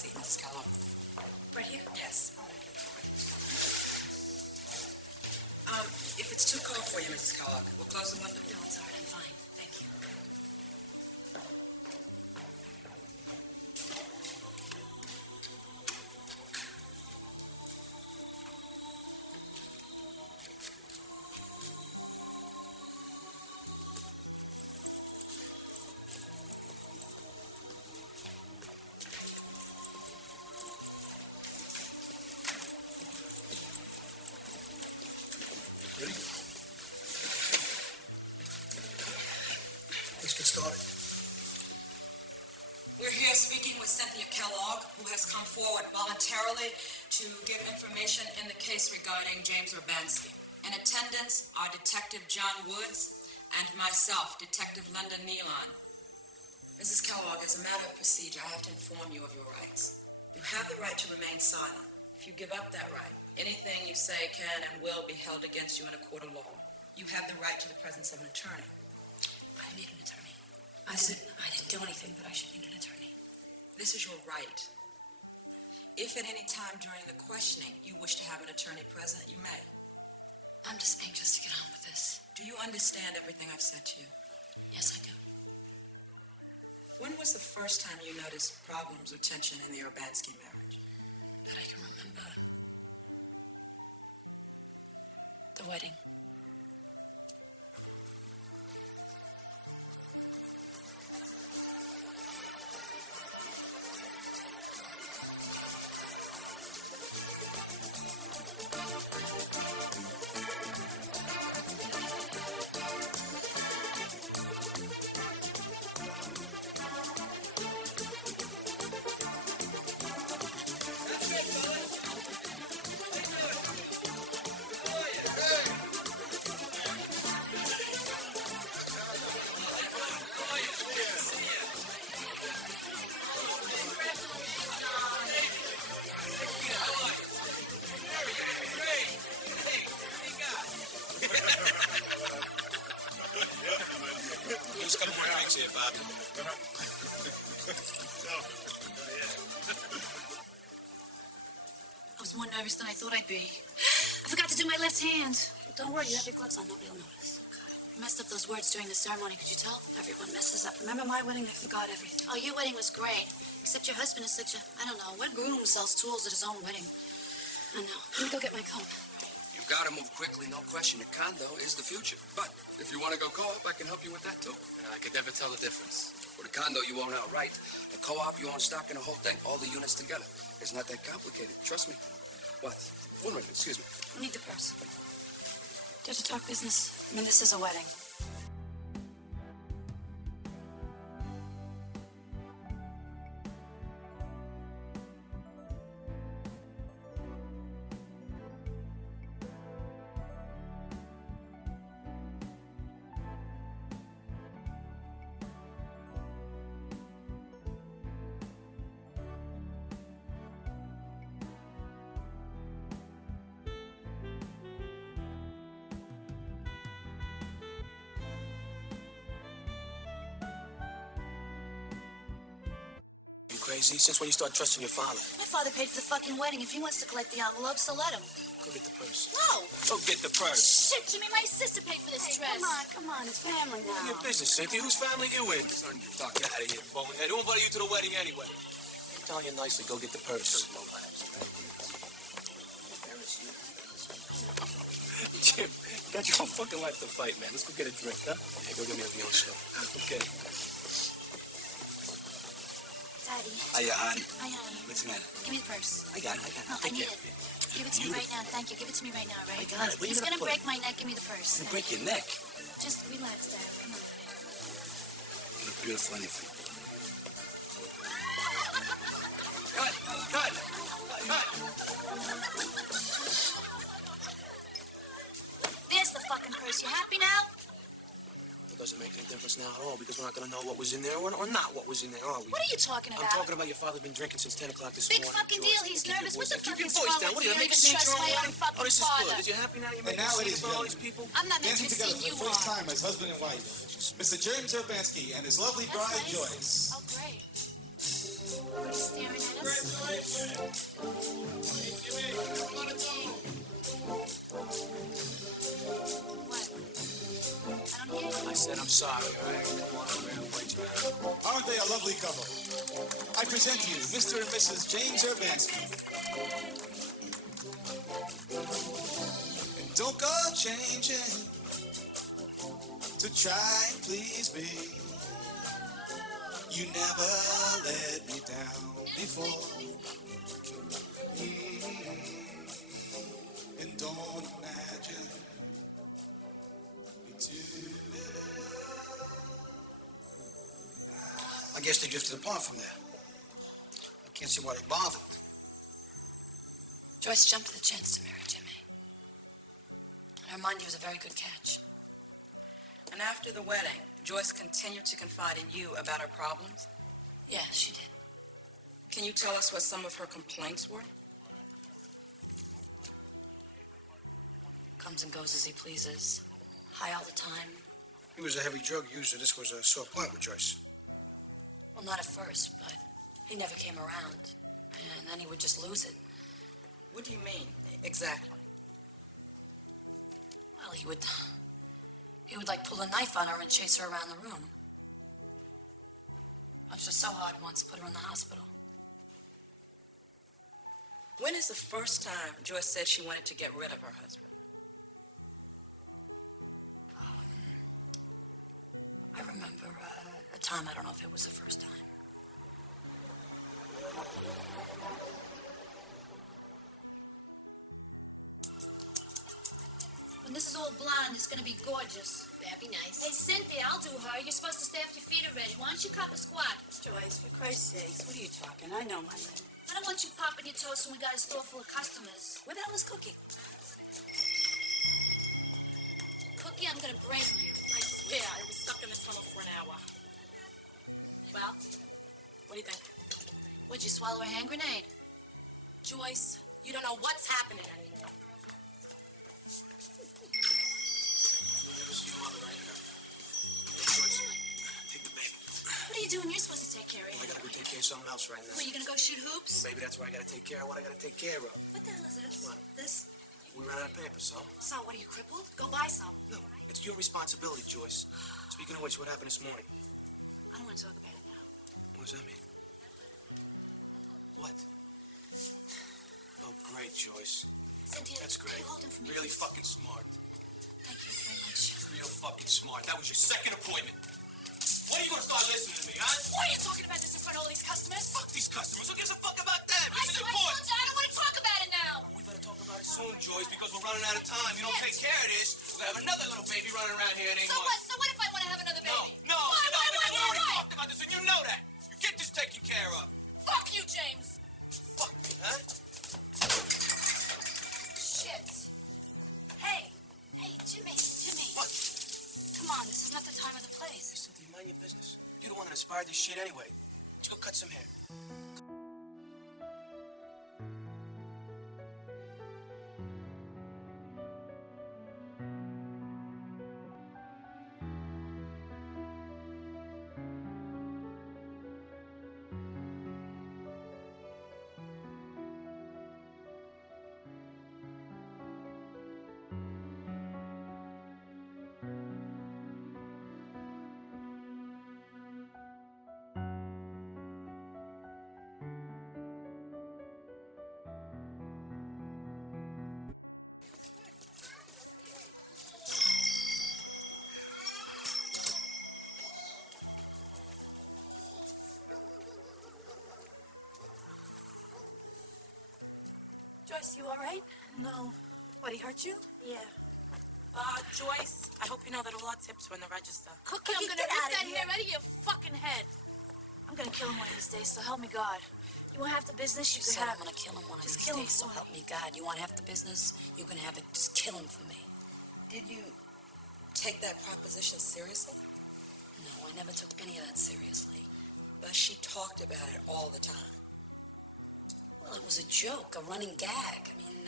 seat, Mrs. Kellogg. Right here? Yes. If it's too cold for you, Mrs. Kellogg, we'll close the window. No, it's all right. I'm fine. Thank you. Ready? Let's get started. We're here speaking with Cynthia Kellogg, who has come forward voluntarily to give information in the case regarding James Urbanski. In attendance are Detective John Woods and myself, Detective Linda Nealon. Mrs. Kellogg, as a matter of procedure, I have to inform you of your rights. You have the right to remain silent. If you give up that right, anything you say can and will be held against you in a court of law. You have the right to the presence of an attorney. I need an attorney. I didn't do anything, but I should need an attorney. This is your right. If at any time during the questioning you wish to have an attorney present, you may. I'm just anxious to get on with this. Do you understand everything I've said to you? Yes, I do. When was the first time you noticed problems or tension in the Urbanski marriage? That I can remember. The wedding. Just a couple more drinks here, Bob. I was more nervous than I thought I'd be. I forgot to do my left hand. Don't worry, you have your gloves on. Nobody will notice. I messed up those words during the ceremony. Could you tell? Everyone messes up. Remember my wedding? I forgot everything. Oh, your wedding was great. Except your husband is such a, I don't know, what groom sells tools at his own wedding? I know. Let me go get my coat. You've got to move quickly, no question. A condo is the future. But if you want to go co-op, I can help you with that, too. I could never tell the difference. For the condo, you own outright. A co-op, you own stock in the whole thing, all the units together. It's not that complicated. Trust me. What? 1 minute, excuse me. I need the purse. Do you have to talk business? I mean, this is a wedding. Crazy? Since when you start trusting your father? My father paid for the fucking wedding. If he wants to collect the envelopes, so let him. Go get the purse. No! Go get the purse. Shit, Jimmy, my sister paid for this dress. Come on, it's family now. Your business, Cynthia. Whose family you in? Son, you're talking out of here, bonehead. Who invited you to the wedding anyway? I'm telling you nicely, go get the purse. Jim, you got your own fucking life to fight, man. Let's go get a drink, huh? Yeah, go get me a Beyond Show. Okay. Daddy. Hiya, honey. Hi, honey. What's the matter? Give me the purse. I got it. No, I need it. Give it to me right now. Thank you. Give it to me right now, right? I got it. Where It's you gonna put break it? my neck. Give me the purse. It'll break your neck. Just relax, Dad. Come on. You look beautiful anything. Cut! Cut! Cut! There's the fucking purse. You happy now? It doesn't make any difference now at all because we're not going to know what was in there or not what was in there, are we? What are you talking about? I'm talking about your father's been drinking since 10 o'clock this Big morning. fucking deal. He's nervous. What the fuck Keep your is voice wrong down. with What are you, you? making Even sense trust your own my own wedding? fucking Oh, this is father. good. Is you happy now? You're And making now, sense ladies of and all these gentlemen, people? I'm not making dancing a together scene. for You the first are. time as husband and wife, Mr. James Urbanski and his lovely That's bride, nice. Joyce. Oh, great. Staring at us. What? I don't hear you. I said I'm sorry, all right? Come on over here and play around. Aren't they a lovely couple? I present to you Mr. and Mrs. James Urbanski. And don't go changing to try and please me. You never let me down before. And don't imagine me too. I guess they drifted apart from there. I can't see why they bothered. Joyce jumped at the chance to marry Jimmy. In her mind, he was a very good catch. And after the wedding, Joyce continued to confide in you about her problems? Yeah, she did. Can you tell us what some of her complaints were? Comes and goes as he pleases. High all the time. He was a heavy drug user. This was a sore point with Joyce. Well, not at first, but he never came around. And then he would just lose it. What do you mean, exactly? Well, he would like pull a knife on her and chase her around the room. Which was so hard once, put her in the hospital. When is the first time Joyce said she wanted to get rid of her husband? I remember a time, I don't know if it was the first time. When this is all blonde, it's gonna be gorgeous. That'd be nice. Hey, Cynthia, I'll do her. You're supposed to stay off your feet already. Why don't you cop a squat? Joyce, for Christ's sakes, what are you talking? I know my name. I don't want you popping your toes when we got a store full of customers. Where the hell is Cookie? Cookie, I'm gonna brain you. I swear, I was stuck in this tunnel for an hour. Well, what do you think? Would you swallow a hand grenade? Joyce, you don't know what's happening anymore. We'll never see your mother right here. Hey, Joyce, take the baby. What are you doing? You're supposed to take care of Well, I him. gotta go take care of something else right now. Were you gonna go shoot hoops? Maybe that's why I gotta take care of what I gotta take care of. What the hell is this? What? This? We ran out of pampers, so? So, what are you, crippled? Go buy some. No, it's your responsibility, Joyce. Speaking of which, what happened this morning? I don't want to talk about it now. What does that mean? What? Oh, great, Joyce. Cynthia, That's can great. you hold him for me, Really please? fucking smart. Thank you very much. Real fucking smart. That was your second appointment. When are you gonna start listening to me, huh? Why are you talking about this in front of all these customers? Fuck these customers. Who gives a fuck about them? This is I important. don't want to talk about it now. We better talk about it soon, Joyce, because we're running out of time. You don't take care of this, we're gonna have another little baby running around here. It ain't So much. what? So what if I want to have another baby? No, Why, because we already why? talked about this, and you know that. You get this taken care of. Fuck you, James. Fuck me, huh? Shit. Hey, Jimmy. What? Come on, this is not the time or the place. Hey, Cynthia, mind your business. You're the one that inspired this shit anyway. Let's go cut some hair. Joyce, you all right? No. What, he hurt you? Yeah. Joyce, I hope you know that all our tips were in the register. Cookie, I'm gonna Get rip out of that here. hair out of your fucking head. I'm gonna kill him one of these days, so help me God. You want half the business? You So can I'm have gonna kill him one of Just these kill him days, so for help me God. You want half the business? You can have it. Just kill him for me. Did you take that proposition seriously? No, I never took any of that seriously. But she talked about it all the time. Well, it was a joke, a running gag. I mean,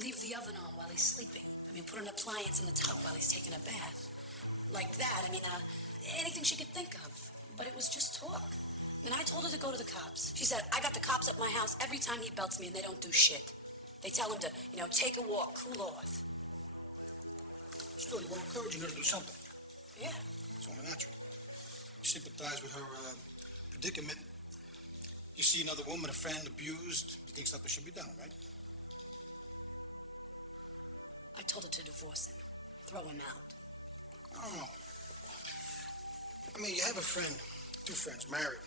leave the oven on while he's sleeping. I mean, put an appliance in the tub while he's taking a bath. Like that. I mean, anything she could think of. But it was just talk. Then I told her to go to the cops. She said, I got the cops at my house every time he belts me and they don't do shit. They tell him to, take a walk, cool off. Still, you want encouraging her to do something. Yeah. It's only natural. You sympathize with her predicament. You see another woman, a friend, abused. You think something should be done, right? I told her to divorce him. Throw him out. I don't know. I mean, you have a friend, two friends, married,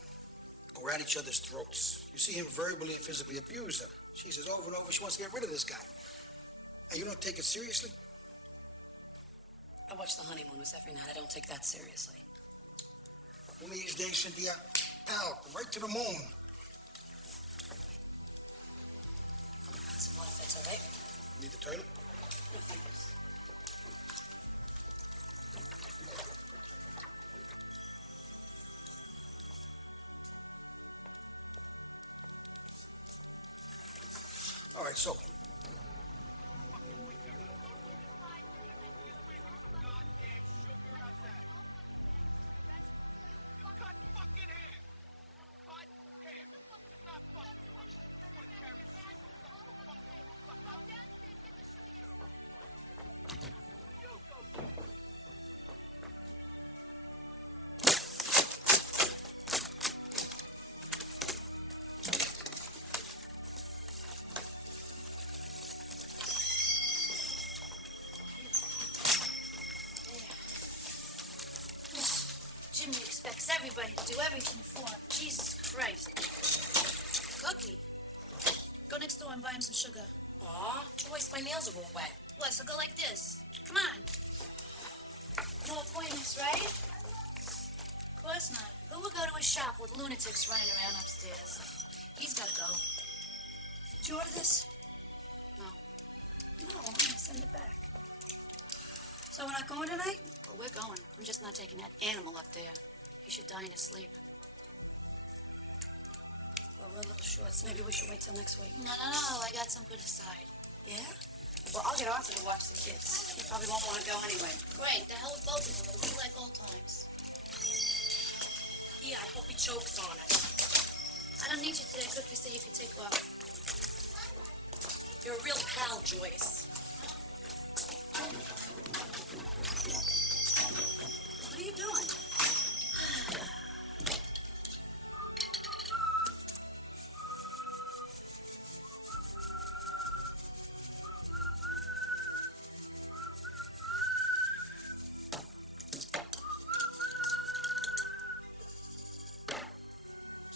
go at each other's throats. You see him verbally and physically abuse her. She says over and over she wants to get rid of this guy. And you don't take it seriously? I watch The Honeymooners every night. I don't take that seriously. One of these days, Cynthia, pal, right to the moon. Some water, if that's all right. Need the toilet? No, thanks. All right, so. Jimmy expects everybody to do everything for him. Jesus Christ. Cookie. Go next door and buy him some sugar. Aw, Joyce, my nails are all wet. What, so go like this? Come on. No appointments, right? Of course not. Who would go to a shop with lunatics running around upstairs? He's gotta go. Did you order this? No. No, I'm gonna send it back. So we're not going tonight? Well, we're going. I'm just not taking that animal up there. He should die in his sleep. Well, we're a little short, so maybe we should wait till next week. No. I got some put aside. Yeah? Well, I'll get Arthur to watch the kids. He probably won't want to go anyway. Great, the hell with both of them. It'll be like old times. Yeah, I hope he chokes on it. I don't need you today, Cookie, so you can take off. You're a real pal, Joyce. What are you doing?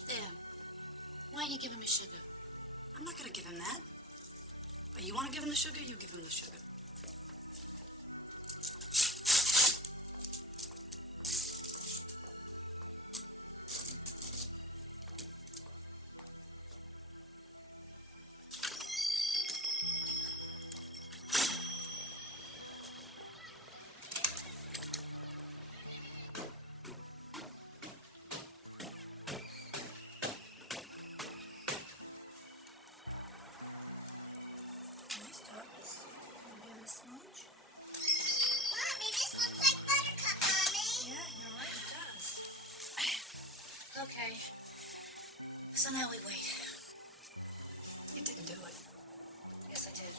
There. Why don't you give him his sugar? I'm not going to give him that. But you want to give him the sugar, you give him the sugar. Mommy, this looks like buttercup, Mommy. Yeah, you're right, it does. Okay. So now we wait. You didn't do it. Yes, I did.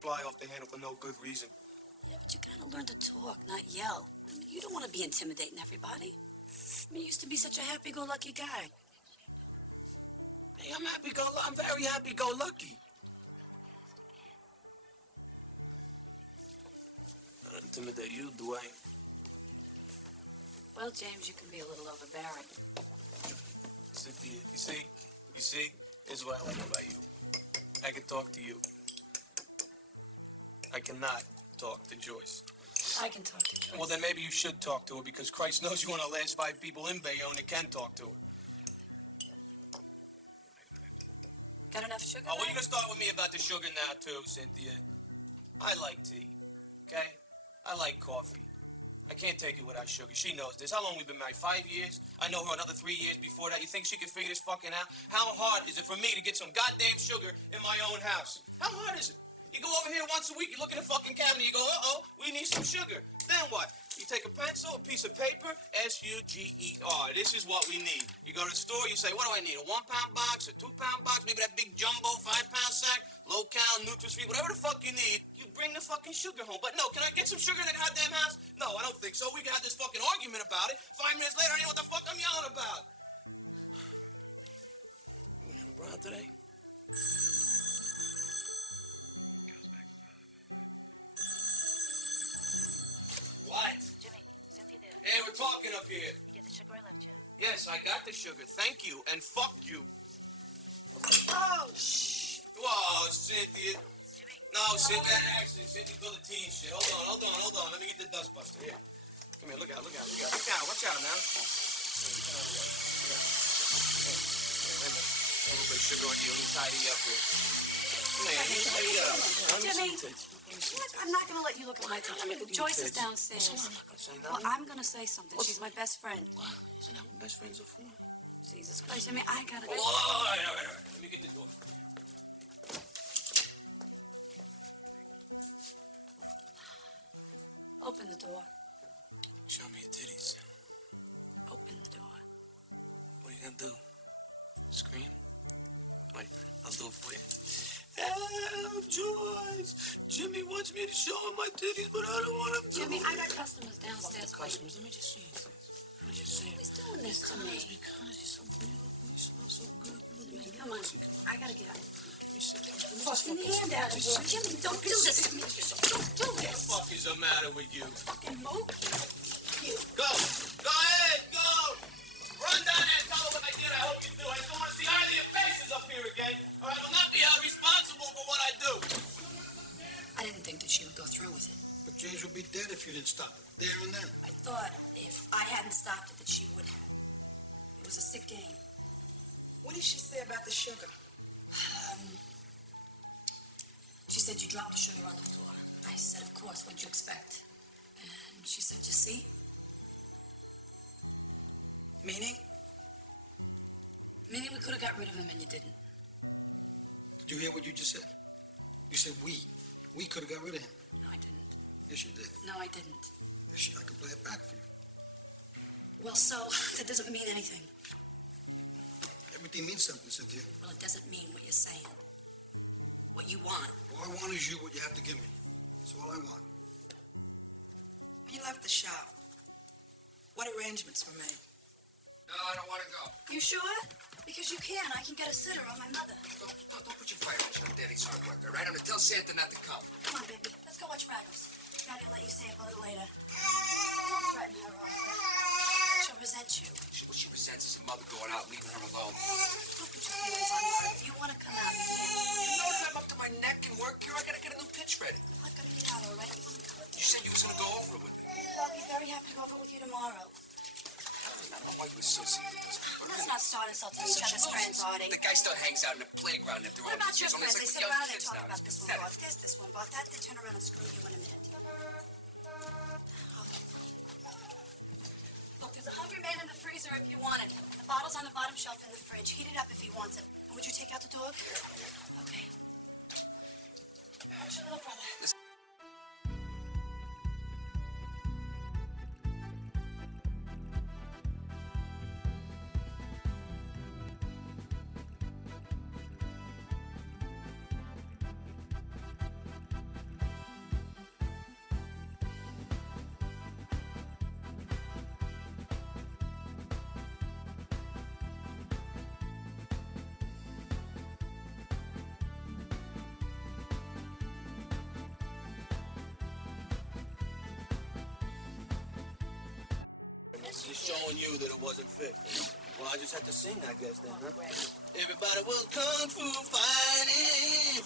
Fly off the handle for no good reason. Yeah, but you gotta learn to talk, not yell. I mean, you don't want to be intimidating everybody. I mean, you used to be such a happy-go-lucky guy. Hey, I'm very happy-go-lucky. I don't intimidate you, do I? Well, James, you can be a little overbearing. Cynthia, you see? Here's what I like about you. I can talk to you. I cannot talk to Joyce. I can talk to her. Well, then maybe you should talk to her, because Christ knows you're one of the last 5 people in Bayonne that can talk to her. Got enough sugar? Oh, well, you're going to start with me about the sugar now, too, Cynthia. I like tea, okay? I like coffee. I can't take it without sugar. She knows this. How long we been married? 5 years? I know her another 3 years before that. You think she can figure this fucking out? How hard is it for me to get some goddamn sugar in my own house? How hard is it? You go over here once a week, you look in the fucking cabinet, you go, uh-oh, we need some sugar. Then what? You take a pencil, a piece of paper, S-U-G-E-R. This is what we need. You go to the store, you say, what do I need? A 1-pound box, a 2-pound box, maybe that big jumbo 5-pound sack, low-cal, nutri-sweet, whatever the fuck you need, you bring the fucking sugar home. But no, can I get some sugar in the goddamn house? No, I don't think so. We can have this fucking argument about it. 5 minutes later, I know what the fuck I'm yelling about. You having brown today? What? Jimmy, Cynthia there. Hey, we're talking up here. You get the sugar I left you. Yes, I got the sugar. Thank you, and fuck you. Oh, shh. Whoa, Cynthia. No, Cynthia, accident. Cynthia, build a teen shit. Hold on. Let me get the dustbuster. Here. Come here, look out. Watch out now. Here, get out of the way. Here, a little bit of sugar on you. Let me tidy you up here. Man, you tidy up. Let me Jimmy. see the tits. I'm not going to let you look at my tongue. Joyce is downstairs. I'm not gonna say Well, nothing. I'm going to say something. She's my best friend. What? Isn't that what best friends are for? Jesus Christ, Jimmy, I got to... Oh, all right. Let me get the door. Open the door. Show me your titties. Open the door. What are you gonna do? Scream? Wait, I'll do it for you. Help, Joyce! Jimmy wants me to show him my titties, but I don't want him to. Jimmy, I got customers downstairs. Fuck the customers. Let me just see it. Let me just see it. Who's doing this to me? Because you're so beautiful. You smell so good. Jimmy, come on. I got to get out. Let me sit down. Fucking hand out of here. Jimmy, don't do this to me. Don't do What the this. fuck is the matter with you? Fucking moke. Go! Go ahead! Go! Run down there and tell her what I did. I hope you do. I just don't want to see either of your faces up here again, or I will not be held responsible for what I do. I didn't think that she would go through with it. But James would be dead if you didn't stop it. There and then. I thought if I hadn't stopped it, that she would have. It was a sick game. What did she say about the sugar? She said, you dropped the sugar on the floor. I said, of course, what'd you expect? And she said, you see? Meaning? Meaning we could have got rid of him and you didn't. Did you hear what you just said? You said we. We could have got rid of him. No, I didn't. Yes, you did. No, I didn't. Yes, I could play it back for you. Well, so, that doesn't mean anything. Everything means something, Cynthia. Well, it doesn't mean what you're saying. What you want. All I want is you, what you have to give me. That's all I want. When you left the shop, what arrangements were made? No, I don't want to go. You sure? Because you can. I can get a sitter on my mother. Don't put your fire on Daddy's hard work, all right? I'm going to tell Santa not to come. Come on, baby. Let's go watch Fraggles. Daddy will let you stay up a little later. Don't threaten her, Arthur. She'll resent you. What she resents is her mother going out and leaving her alone. Don't put your feelings on her. If you want to come out, you can. You know that I'm up to my neck in work here. I got to get a new pitch ready. Well, I've got to get out, all right? You want to come? You said you was going to go over it with me. Well, I'll be very happy to go over it with you tomorrow. I don't know why you associate with those people. Let's not start insulting each other's friends, Artie. The guy still hangs out in the playground after all What about these your years. Only friends? it's They like sit with young around and kids talk now. about It's this one pathetic. bought this, this one bought that. They turn around and screw you in a minute. Okay. Look, there's a hungry man in the freezer if you want it. The bottle's on the bottom shelf in the fridge. Heat it up if he wants it. And would you take out the dog? Okay. What's your little brother? Just showing you that it wasn't fit. Well, I just had to sing, I guess, then, huh? Everybody was kung fu fighting.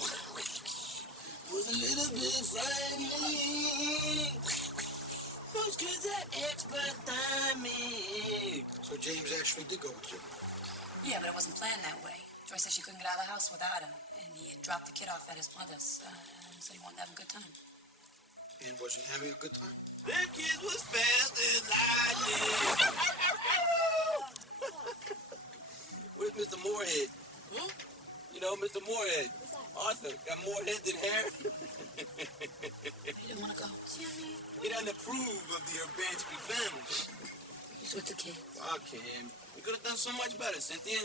Was a little bit frightening. Those kids are expert timing. So James actually did go with you. Yeah, but it wasn't planned that way. Joyce said she couldn't get out of the house without him, and he had dropped the kid off at his mother's, and said he wanted to have a good time. And was he having a good time? Them kids was fast as lightning. Where's Mr. Moorhead? Hmm? You know, Mr. Moorhead. Arthur got more head than hair. He didn't want to go. Jimmy. He doesn't approve of the Urbanski family. He's with the kid. Fuck him. We could have done so much better, Cynthia.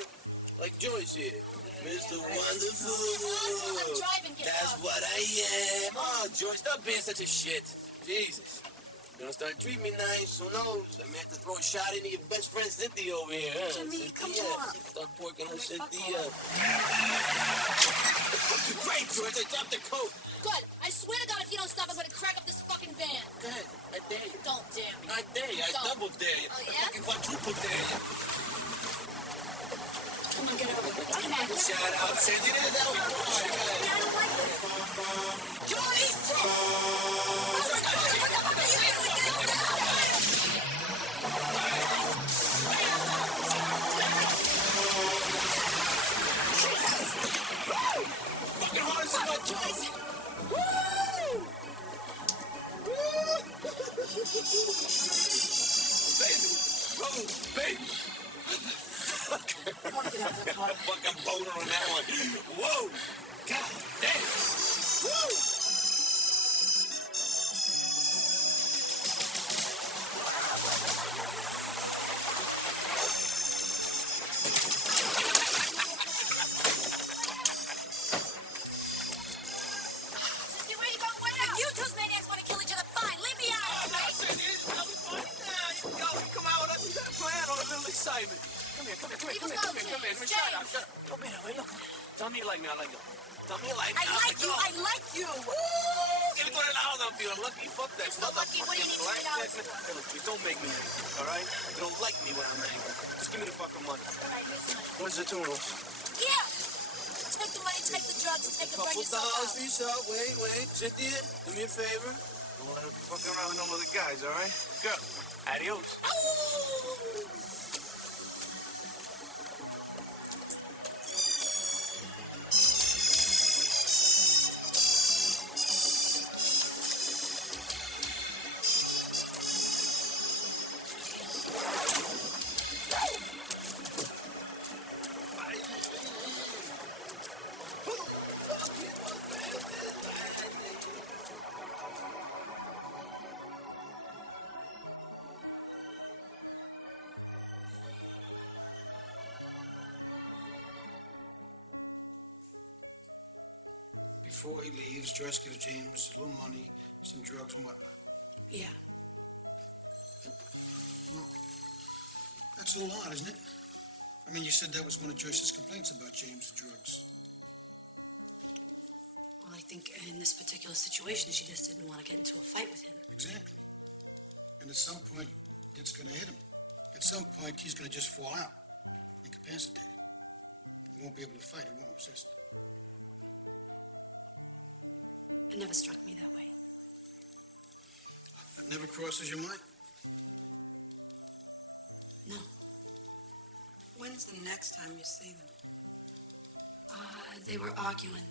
Like Joyce here. Mr. Wonderful. I'm driving, get That's off. what I am. Oh, Joyce, stop being such a shit. Jesus. You're gonna start treating me nice. Who knows? I may have to throw a shot into your best friend Cynthia over here, huh? Jimmy, come Cynthia. on. Start porking on Fuck Cynthia. off. Great, Joyce. I dropped the coat. Good. I swear to God, if you don't stop, I'm gonna crack up this fucking van. Go ahead. I dare you. Don't dare me. I dare you. I Don't. double dare you. Oh, I yeah? fucking quadruple dare you. Come on, get over here. Come on. Shout out, Cynthia. That's how we fucking hard as my Joyce. Baby. Oh, baby. I want to get out of the car. Fucking boner on that one. Whoa. God damn. Woo. Where you going? Wait out. If you two maniacs want to kill each other, fine. Leave me out. Oh, no, yo, you come out with us. You got a plan on a little excitement. Come here. Come here. Shut up. Come here. Wait, look. Tell me you like me. I like you. Tell me you like me. I like you. I like you. Give me $20. I'm feeling lucky. Fuck that. You're so lucky. What do you need $20 for? Hey, look, please don't make me angry, all right? You don't like me when I'm angry. Just give me the fucking money. All right, here's the money. What's the tools? Here. Take the money. Take the drugs. Take it. Burn Couple yourself dollars out. for yourself. Wait. Cynthia, do me a favor. Don't let her be fucking around with no other guys, all right? Girl, adios. Before he leaves, Joyce gives James a little money, some drugs and whatnot. Yeah. Well, that's a little odd, isn't it? I mean, you said that was one of Joyce's complaints about James' drugs. Well, I think in this particular situation, she just didn't want to get into a fight with him. Exactly. And at some point, it's going to hit him. At some point, he's going to just fall out, incapacitated. He won't be able to fight. He won't resist. It never struck me that way. That never crosses your mind? No. When's the next time you see them? They were arguing,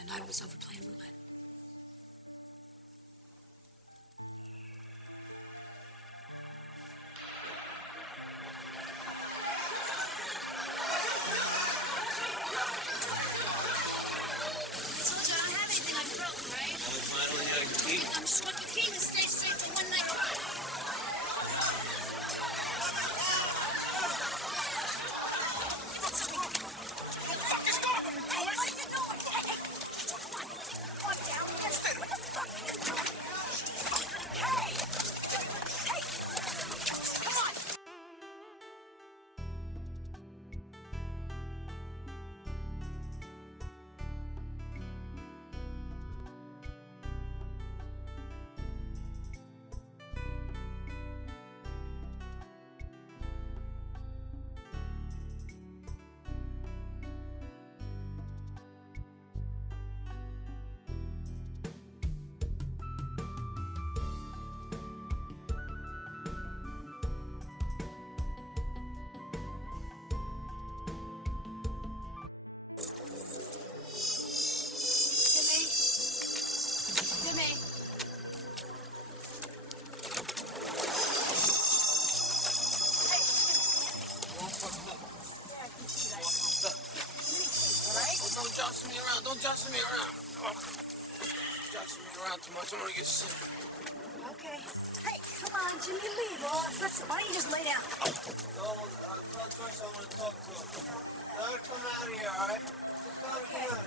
and I was over playing roulette. Soldier, I don't have anything like broken, right? Finally, I can eat. I'm sure the king to stay straight for one night. What are you doing? Don't jostle me around. Don't jostle me around. Jostle me around too much. I'm gonna get sick. Okay. Hey, come on, Jimmy, leave. Oh, listen, why don't you just lay down? Tell Joyce I want to talk to her. Tell her to come out here, all right? Just tell her to come out.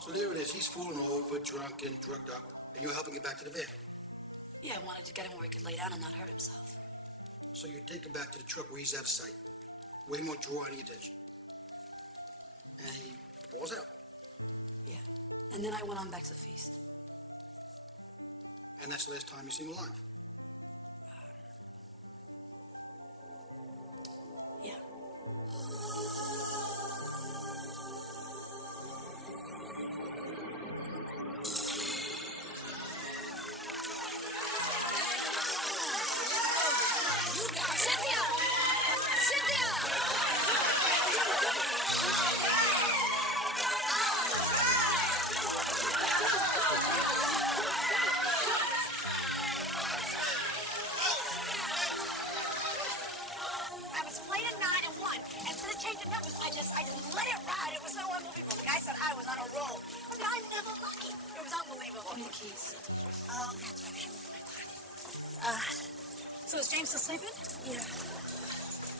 So there it is. He's fooling over, drunk and drugged up, and you're helping him back to the van. Yeah, I wanted to get him where he could lay down and not hurt himself. So you take him back to the truck where he's out of sight, where he won't draw any attention. And he falls out. Yeah. And then I went on back to the feast. And that's the last time you see him alive. Yeah. Cynthia! Cynthia! I was playing 9 and 1, and for the change of numbers, I just let it ride. It was so unbelievable. The guy said I was on a roll. I mean, I'm never lucky. It was unbelievable. Give me the keys. Oh, that's right. So is James still sleeping? Yeah.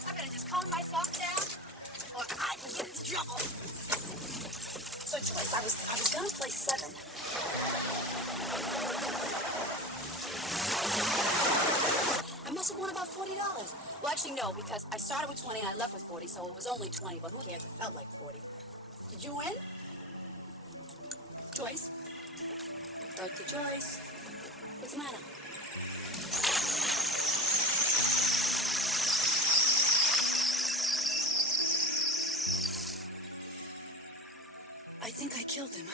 I better just calm myself down, or I can get into trouble. So Joyce, I was gonna play 7. I must have won about $40. Well, actually, no, because I started with 20 and I left with 40, so it was only 20, but who cares? It felt like 40. Did you win? Joyce? Dr. Joyce? What's the matter? I think I killed him.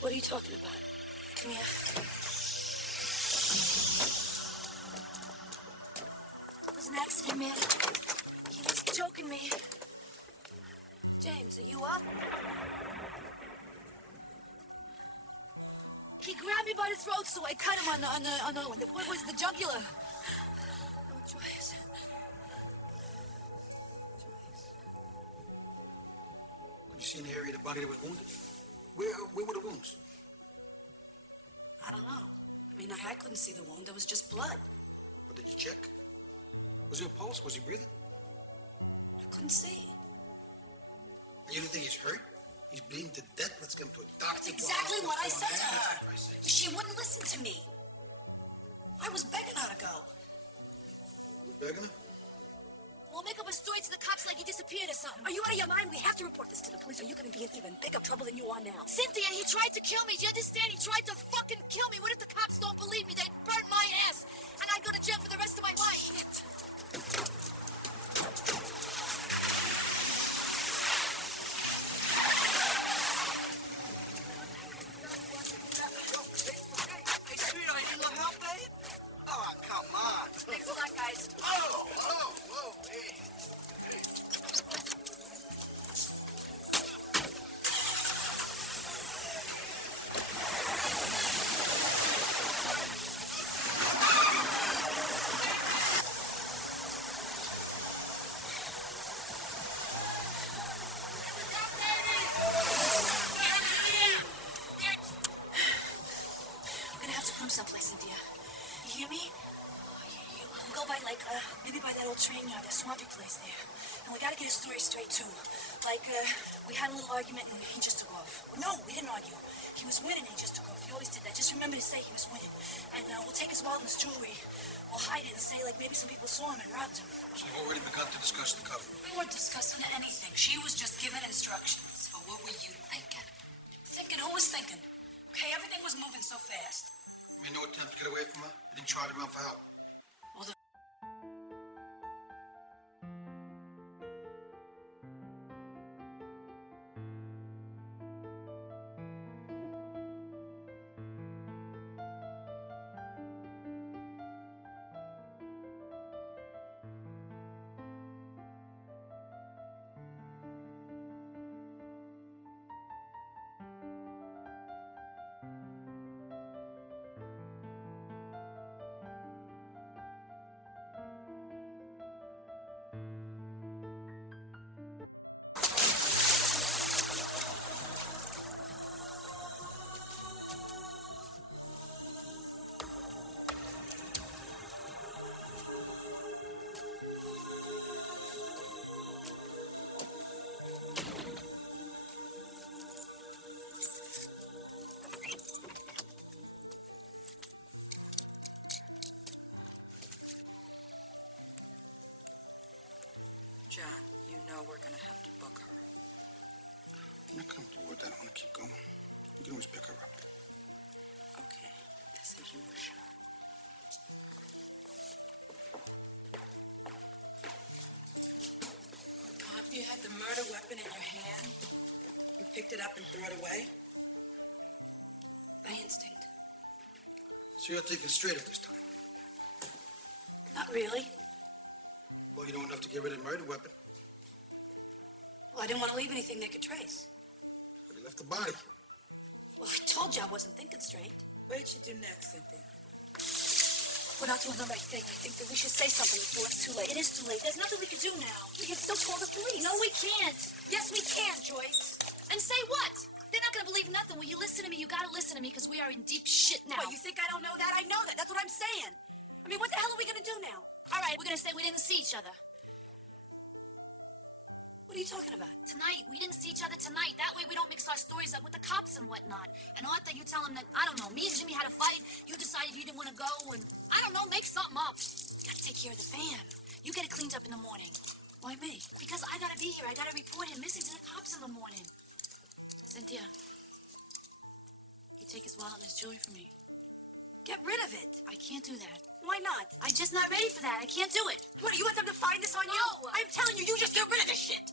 What are you talking about? Come here. It was an accident, man. He was choking me. James, are you up? He grabbed me by the throat, so I cut him what was the jugular? Oh, Joyce. Could you see in the area of the body that was wounded? Where were the wounds? I don't know. I mean, I couldn't see the wound. There was just blood. But did you check? Was there a pulse? Was he breathing? I couldn't see. And you don't think he's hurt? He's bleeding to death. Let's get him to a doctor. That's exactly what I said to her. I say. But she wouldn't listen to me. I was begging her to go. You were begging her? We'll make up a story to the cops like he disappeared or something. Are you out of your mind? We have to report this to the police or you're going to be in even bigger trouble than you are now. Cynthia, he tried to kill me. Do you understand? He tried to fucking kill me. What if the cops don't believe me? They'd burn my ass. And I'd go to jail for the rest of my life. Shit. Hey, sweetheart, you need a little help, babe? Oh, come on. Thanks a lot, guys. Whoa, hey. We're going to have to come someplace, Cynthia. You hear me? You go by, like, maybe by that old train yard, that swampy place there. And we got to get his story straight, too. Like, we had a little argument and he just took off. No, we didn't argue. He was winning and he just took off. He always did that. Just remember to say he was winning. And we'll take his wallet and his jewelry. We'll hide it and say, like, maybe some people saw him and robbed him. So you've already begun to discuss the cover. We weren't discussing anything. She was just giving instructions. But what were you thinking? Thinking? Who was thinking? Okay, everything was moving so fast. You made no attempt to get away from her? You didn't try to run for help? Well, the we're gonna have to book her. I'm not comfortable with that. I want to keep going. We can always pick her up. Okay, this is your show. You had the murder weapon in your hand. You picked it up and threw it away. By instinct. So you're taking straight at this time. Not really. Well, you don't enough to get rid of the murder weapon. Well, I didn't want to leave anything they could trace. But you left the body. Well, I told you I wasn't thinking straight. What did you do next, Cynthia? We're not doing the right thing. I think that we should say something before it's too late. It is too late. There's nothing we can do now. We can still call the police. No, we can't. Yes, we can, Joyce. And say what? They're not gonna believe nothing. Will you listen to me? You gotta listen to me because we are in deep shit now. Well, you think I don't know that? I know that. That's what I'm saying. I mean, what the hell are we gonna do now? All right, we're gonna say we didn't see each other. What are you talking about? Tonight, we didn't see each other tonight. That way we don't mix our stories up with the cops and whatnot. And Arthur, you tell him that, I don't know, me and Jimmy had a fight. You decided you didn't want to go and, I don't know, make something up. You gotta take care of the van. You get it cleaned up in the morning. Why me? Because I gotta be here. I gotta report him missing to the cops in the morning. Cynthia, he take his wallet and his jewelry from me. Get rid of it. I can't do that. Why not? I'm just not ready for that. I can't do it. What, do you want them to find this on you? No. I'm telling you, you just get rid of this shit.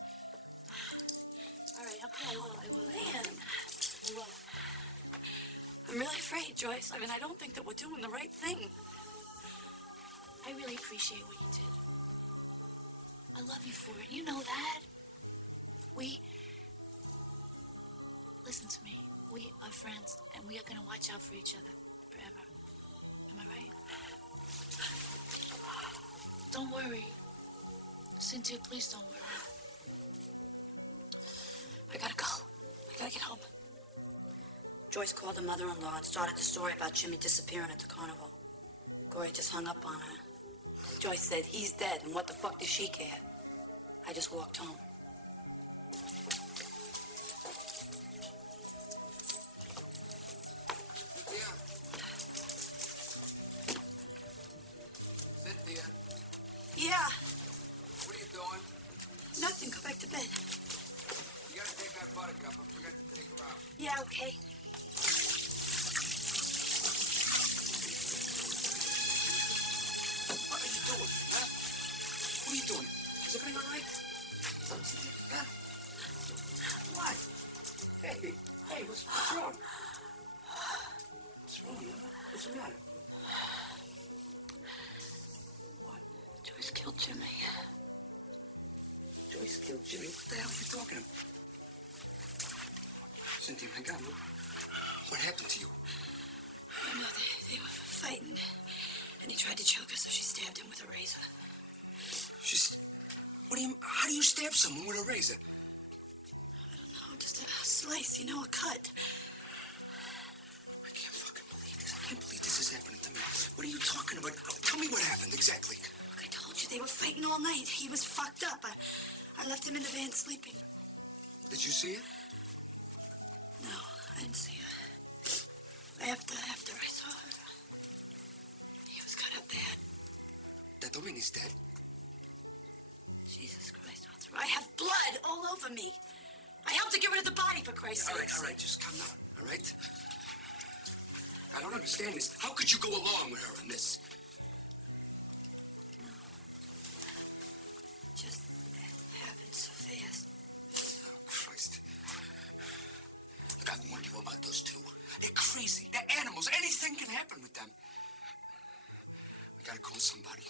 All right, okay, I will. Man. I will. I'm really afraid, Joyce. I mean, I don't think that we're doing the right thing. I really appreciate what you did. I love you for it. You know that. Listen to me. We are friends, and we are going to watch out for each other forever. Am I right? Don't worry. Cynthia, please don't worry. I gotta go. I gotta get home. Joyce called her mother-in-law and started the story about Jimmy disappearing at the carnival. Gloria just hung up on her. Joyce said, he's dead, and what the fuck does she care? I just walked home. Cynthia, Yeah, what are you doing? nothing. Go back to bed. You gotta take that buttercup. I forgot to take her out. Yeah, okay. What are you doing, huh? What are you doing? Is everything all right? Huh? What? Hey, what's wrong? What's wrong, huh? What's the matter? What? Joyce killed Jimmy. Joyce killed Jimmy? What the hell are you talking about? Cynthia, my God, what happened to you? You know, they were fighting, and he tried to choke her, so she stabbed him with a razor. How do you stab someone with a razor? I don't know, just a slice, you know, a cut. I can't fucking believe this. I can't believe this is happening to me. What are you talking about? Tell me what happened exactly. Look, I told you, they were fighting all night. He was fucked up. I left him in the van sleeping. Did you see it? No, I didn't see her. After I saw her, he was cut up bad. That don't mean he's dead. Jesus Christ, Arthur, I have blood all over me. I helped to get rid of the body, for Christ's sake. All right, just calm down, all right? I don't understand this. How could you go along with her on this? No. Just happened so fast. Oh, Christ. Look, I warned you about those two. They're crazy. They're animals. Anything can happen with them. We gotta call somebody.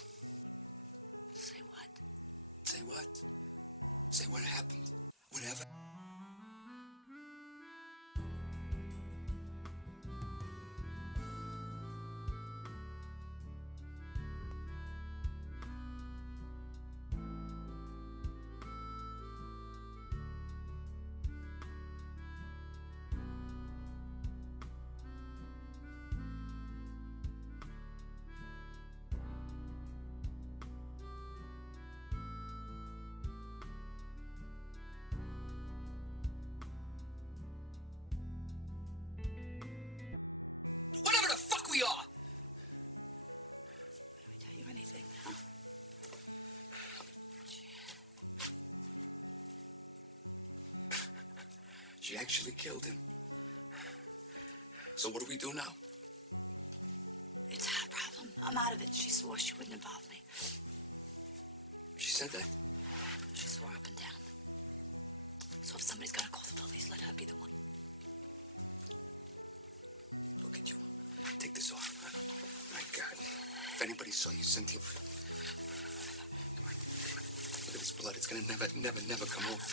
Say what? Say what? Say what happened. Whatever. She actually killed him. So what do we do now? It's her problem. I'm out of it. She swore she wouldn't involve me. She said that? She swore up and down. So if somebody's got to call the police, let her be the one. Look at you. Take this off. My God. If anybody saw you, Cynthia... Come on. Look at this blood. It's gonna never come off.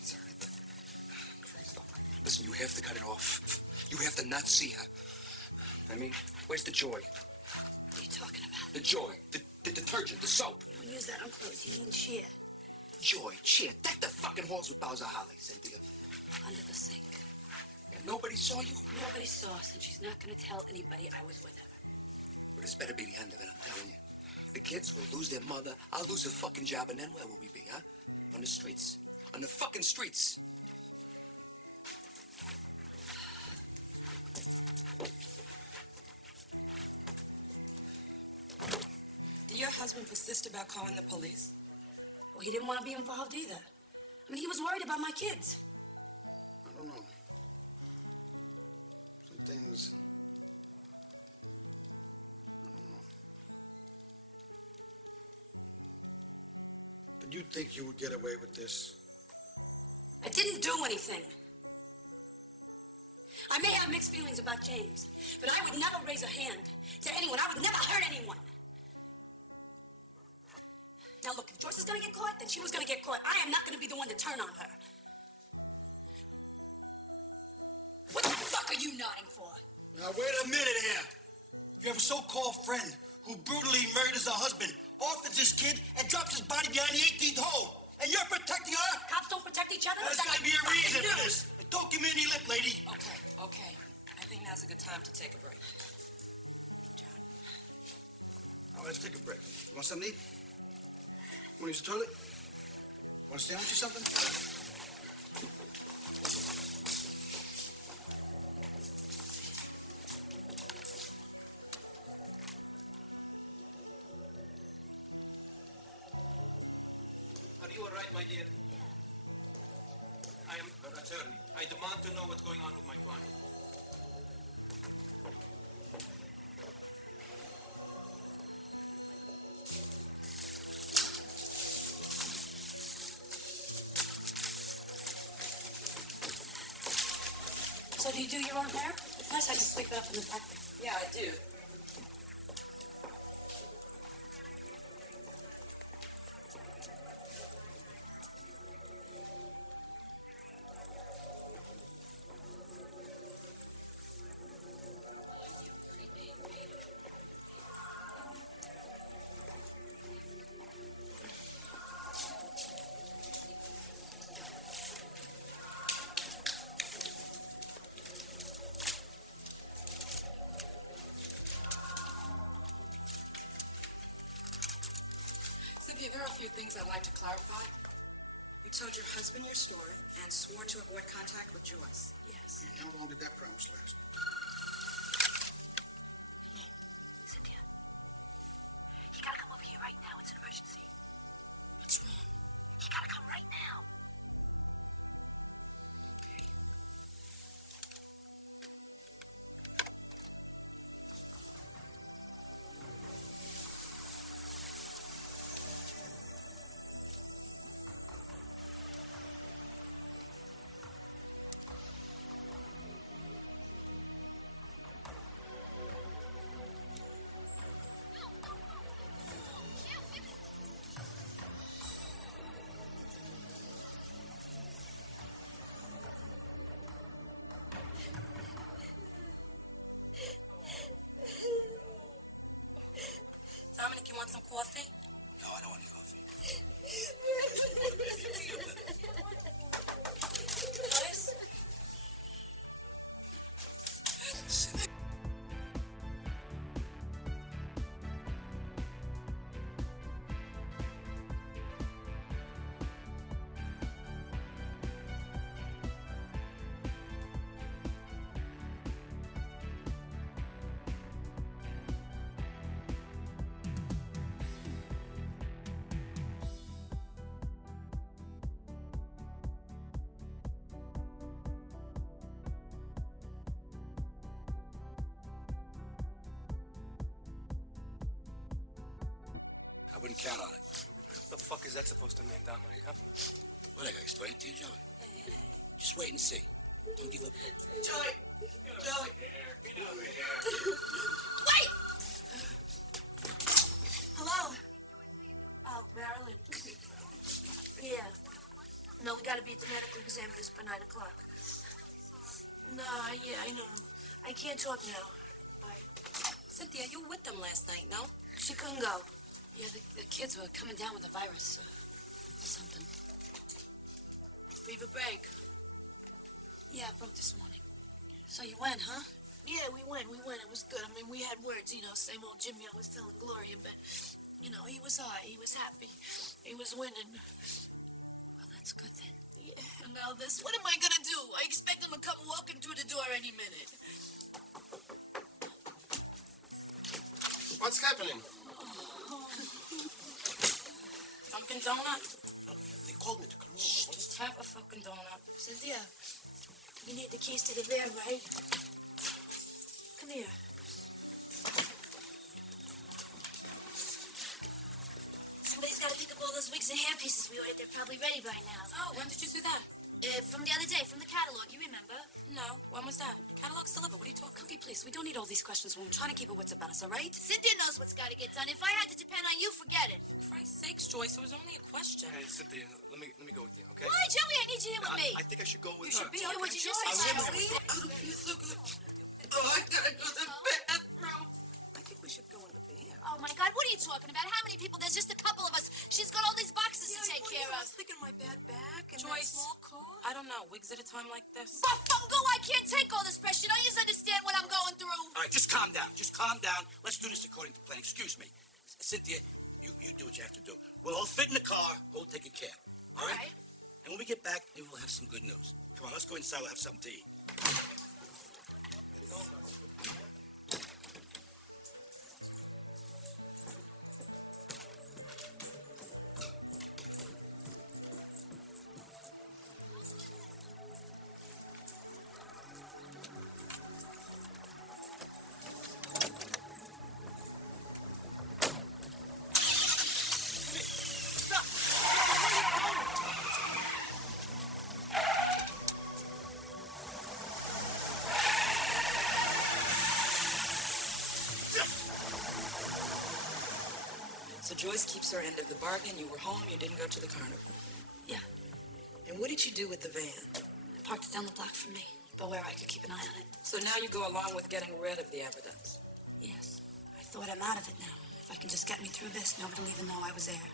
It's all right. Crazy. Listen, you have to cut it off. You have to not see her. I mean, where's the joy? What are you talking about? The joy. The detergent. The soap. You don't use that on clothes. You mean cheer. Joy. Cheer. Deck the fucking halls with boughs of holly, Cynthia. Under the sink. And nobody saw you? Nobody saw us, and she's not going to tell anybody I was with her. But this better be the end of it, I'm telling you. The kids will lose their mother, I'll lose a fucking job, and then where will we be, huh? On the streets. On the fucking streets. Did your husband persist about calling the police? Well, he didn't want to be involved either. I mean, he was worried about my kids. I don't know. Some things... I don't know. But you'd think you would get away with this? I didn't do anything. I may have mixed feelings about James, but I would never raise a hand to anyone. I would never hurt anyone. Now look, if Joyce is gonna get caught, then she was gonna get caught. I am not gonna be the one to turn on her. What the fuck are you nodding for? Now, wait a minute here. You have a so-called friend who brutally murders her husband, offers his kid, and drops his body behind the 18th hole. And you're protecting her? Cops don't protect each other? There's gotta be a reason for this. And don't give me any lip, lady. Okay. I think now's a good time to take a break. John? All right, let's take a break. You want something to eat? Want to use the toilet? Want to stay on to something? Are you all right, my dear? I am her attorney. I demand to know what's going on with my client. So do you do your own hair? It's nice I can sweep it up in the back there. Yeah, I do. Cynthia, there are a few things I'd like to clarify. You told your husband your story and swore to avoid contact with Joyce. Yes. And how long did that promise last? Hello? Cynthia. You gotta come over here right now. It's an emergency. What's wrong? You gotta come right now. Dominic, you want some coffee? No, I don't want any coffee. Joyce? wouldn't count on it. What the fuck is that supposed to mean, Dominic? Huh? What, I gotta explain it to you, Joey? Just wait and see. Don't give up hope. Joey! Joey! Wait! Hello? Oh, Marilyn. Yeah. No, we gotta be at the medical examiner's by 9 o'clock. No, yeah, I know. I can't talk now. Bye. Cynthia, you were with them last night, no? She couldn't go. Yeah, the kids were coming down with the virus or something. Fever break. Yeah, it broke this morning. So you went, huh? Yeah, we went. It was good. I mean, we had words, same old Jimmy I was telling Gloria, but, he was high. He was happy. He was winning. Well, that's good then. Yeah, and now this. What am I gonna do? I expect him to come walking through the door any minute. What's happening? Dunkin' Donut? They called me to come over. Just have a fucking donut. Cynthia, you need the keys to the van, right? Come here. Somebody's got to pick up all those wigs and hair pieces we ordered. They're probably ready by now. Oh, when did you do that? From the other day, from the catalog. You remember? No. When was that? Catalog's delivered. What are you talking Cookie, please, we don't need all these questions when we're trying to keep our wits about us, all right? Cynthia knows what's got to get done. If I had to depend on you, forget it. For Christ's sakes, Joyce, it was only a question. Hey, Cynthia, let me go with you, okay? Why, Joey? I need you here with me. I think I should go with You her. should be. Joey, would you just I say will. something? I feel so good. Oh, I gotta go to the bathroom. I think we should go in the van. Oh, my God, what are you talking about? How many people? There's just a couple of us. She's got all these boxes to take care I of. was thinking my bad back and Joyce, that small car. I don't know. Wigs at a time like this? Bungo, I can't take all this pressure. Don't you understand what I'm going through? All right, just calm down. Just calm down. Let's do this according to plan. Excuse me. Cynthia, you do what you have to do. We'll all fit in the car. We'll take a cab. All right? And when we get back, maybe we'll have some good news. Come on, let's go inside. We'll have something to eat. So Joyce keeps her end of the bargain. You were home. You didn't go to the carnival. Yeah, And what did you do with the van? I parked it down the block from me, but where I could keep an eye on it. So now you go along with getting rid of the evidence. Yes, I thought I'm out of it now. If I can just get me through this, nobody will even know I was there.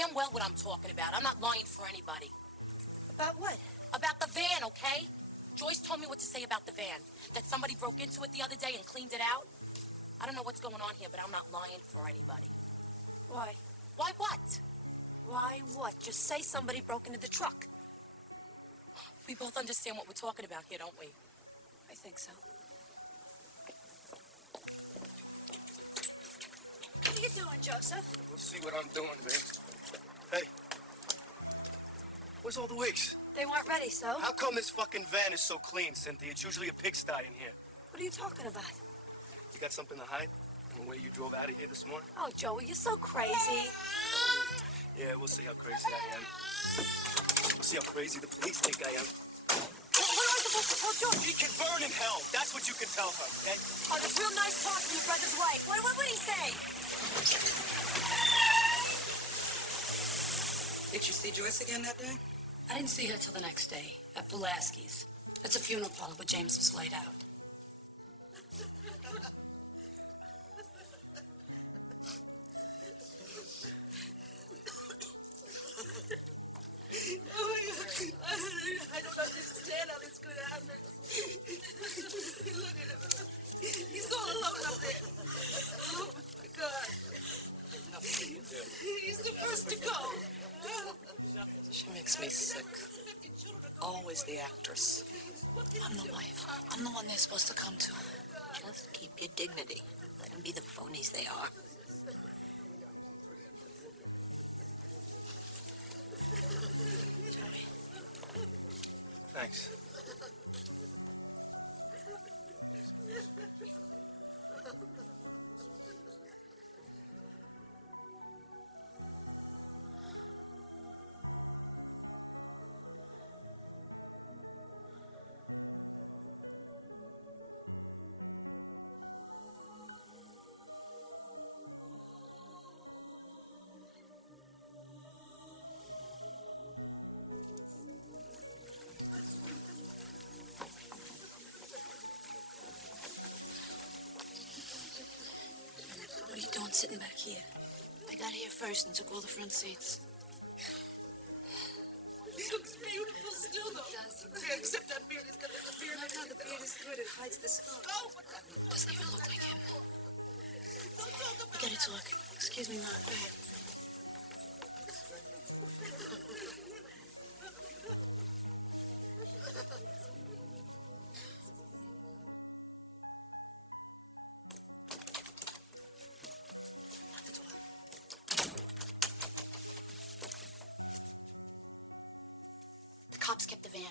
damn well what I'm talking about. I'm not lying for anybody. About what? About the van, okay? Joyce told me what to say about the van. That somebody broke into it the other day and cleaned it out. I don't know what's going on here, but I'm not lying for anybody. Why? Why what? Why what? Just say somebody broke into the truck. We both understand what we're talking about here, don't we? I think so. What are you doing, Joseph? We'll see what I'm doing, babe. Hey. Where's all the wigs? They weren't ready, so? How come this fucking van is so clean, Cynthia? It's usually a pigsty in here. What are you talking about? You got something to hide? From the way you drove out of here this morning? Oh, Joey, you're so crazy. Yeah, we'll see how crazy I am. We'll see how crazy the police think I am. What am I supposed to tell Joey? He can burn in hell. That's what you can tell her, okay? Oh, that's real nice talk from your brother's wife. What would he say? Did you see Joyce again that day? I didn't see her till the next day at Pulaski's. It's a funeral parlor where James was laid out. I don't understand how this could happen. Look at him. He's all alone up there. Oh, my God. He's the first to go. She makes me sick. Always the actress. I'm the wife. I'm the one they're supposed to come to. Just keep your dignity. Let them be the phonies they are. Joey. Thanks. What are you doing sitting back here? I got here first and took all the front seats. He looks beautiful still, though. Yeah, except that beard. He's got that beard. Look how the beard is good. It hides the scar. Oh, Doesn't even look like him. We gotta talk. Excuse me, Ma. Go ahead. Lock the door. The cops kept the van.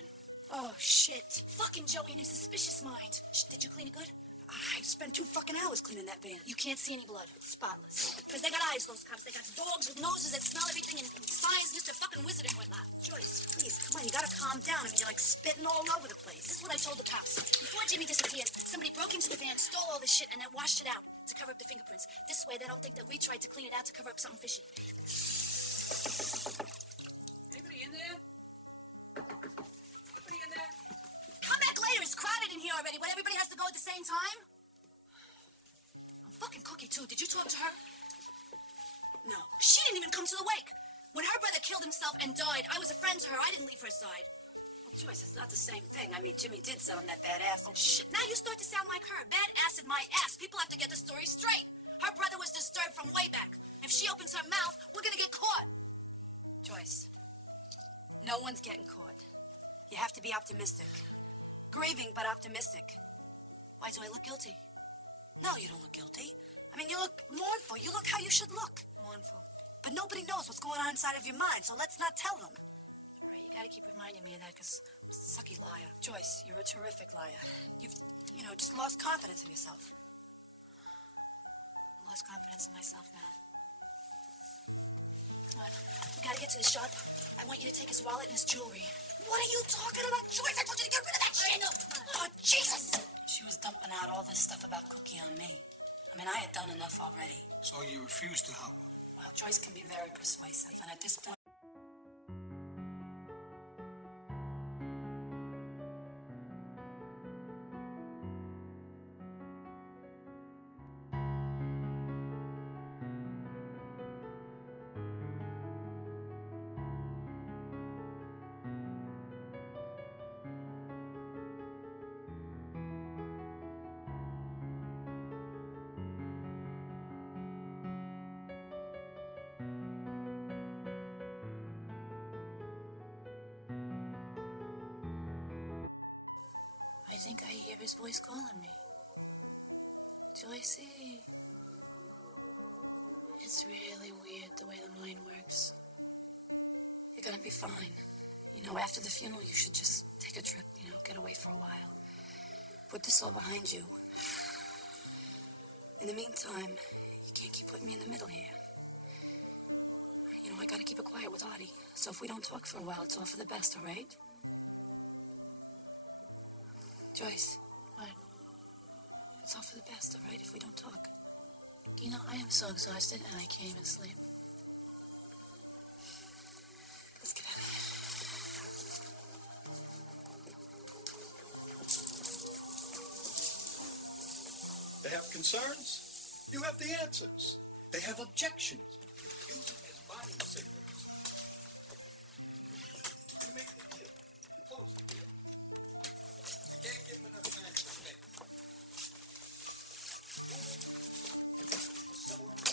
Oh, shit. Fucking Joey and his suspicious mind. Did you clean it good? I spent 2 fucking hours cleaning that van. You can't see any blood. It's spotless. Because they got eyes, those cops. They got dogs with noses that smell everything and signs, Mr. fucking Wizard and whatnot. Joyce, please, come on. You gotta calm down. I mean, you're like spitting all over the place. This is what I told the cops. Before Jimmy disappeared, somebody broke into the van, stole all the shit, and then washed it out to cover up the fingerprints. This way, they don't think that we tried to clean it out to cover up something fishy. Anybody in there? Anybody in there? Come back later. It's crowded in here already. What, everybody has to go at the same time? Fucking Cookie, too. Did you talk to her? No. She didn't even come to the wake. When her brother killed himself and died, I was a friend to her. I didn't leave her side. Well, Joyce, it's not the same thing. I mean, Jimmy did sound that bad ass. Oh, shit. Now you start to sound like her. Bad acid my ass. People have to get the story straight. Her brother was disturbed from way back. If she opens her mouth, we're gonna get caught. Joyce, no one's getting caught. You have to be optimistic. Grieving, but optimistic. Why do I look guilty? No, you don't look guilty. I mean, you look mournful. You look how you should look. Mournful. But nobody knows what's going on inside of your mind, so let's not tell them. All right, you gotta keep reminding me of that, because sucky liar. Joyce, you're a terrific liar. You've, just lost confidence in yourself. I lost confidence in myself now. Come on, we gotta get to the shop. I want you to take his wallet and his jewelry. What are you talking about, Joyce? I told you to get rid of that shit. I know. Come on. Oh, Jesus. She was dumping out all this stuff about Cookie on me. I mean, I had done enough already. So you refuse to help her? Well, Joyce can be very persuasive, and at this point... think I hear his voice calling me. Joycey. It's really weird the way the mind works. You're gonna be fine. You know, after the funeral, you should just take a trip, you know, get away for a while. Put this all behind you. In the meantime, you can't keep putting me in the middle here. You know, I gotta keep it quiet with Audie. So if we don't talk for a while, it's all for the best, all right? Joyce. What? It's all for the best, all right, if we don't talk. You know, I am so exhausted and I can't even sleep. Let's get out of here. They have concerns. You have the answers. They have objections. You use them as body signals. You make the deal. You close the deal. You can't give them enough time to think. ᴰᴏv𝔦�.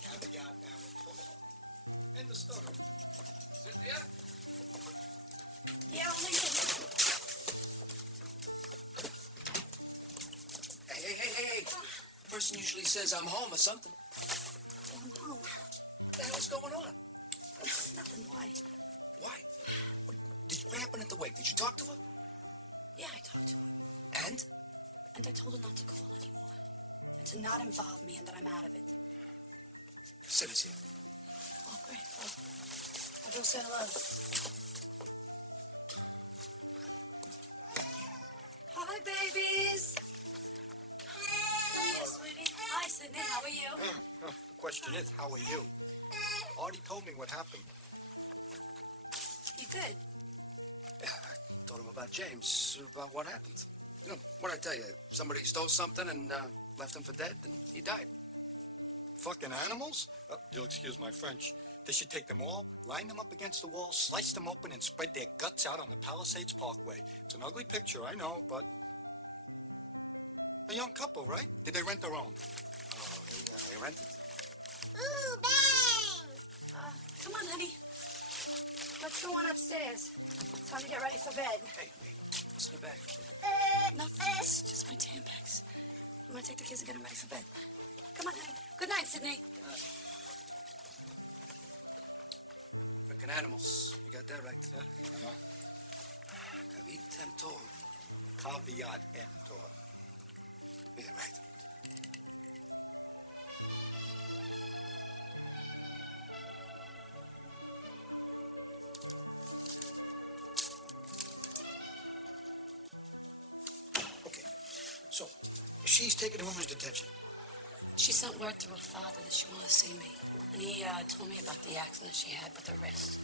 Caveat emptor. End the story. Cynthia? Yeah, Lincoln. Hey. Person usually says I'm home or something. I'm home. What the hell's going on? Nothing. Why? Why? What happened at the wake? Did you talk to her? Yeah, I talked to her. And? And I told her not to call anymore. And to not involve me and that I'm out of it. Sit us here. Oh, great. Well, I'll go say hello. Hi, babies. Come here, sweetie. Hi, Sydney. How are you? The question is, how are you? Audie told me what happened. You good? Yeah, I told him about James, about what happened. You know, what'd I tell you? Somebody stole something and left him for dead, and he died. Fucking animals? You'll excuse my French. They should take them all, line them up against the wall, slice them open, and spread their guts out on the Palisades Parkway. It's an ugly picture, I know, but... A young couple, right? Did they rent their own? Oh, they rented. Ooh, bang! Come on, honey. Let's go on upstairs. It's time to get ready for bed. Hey, what's in the bag? Nothing. It's just my Tampax. I'm gonna take the kids and get them ready for bed. Come on, honey. Good night, Sydney. Frickin' animals. You got that right. I know. Caveat emptor. Caveat emptor. Yeah, right. Okay, so she's taken women's detention. She sent word to her father that she wanted to see me. And he told me about the accident she had with her wrist.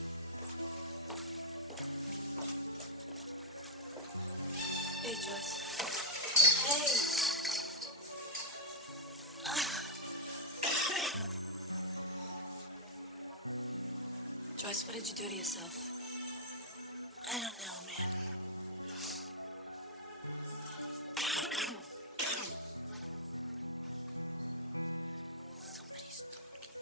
Hey, Joyce. Hey. Joyce, what did you do to yourself? I don't know, man. Somebody's talking.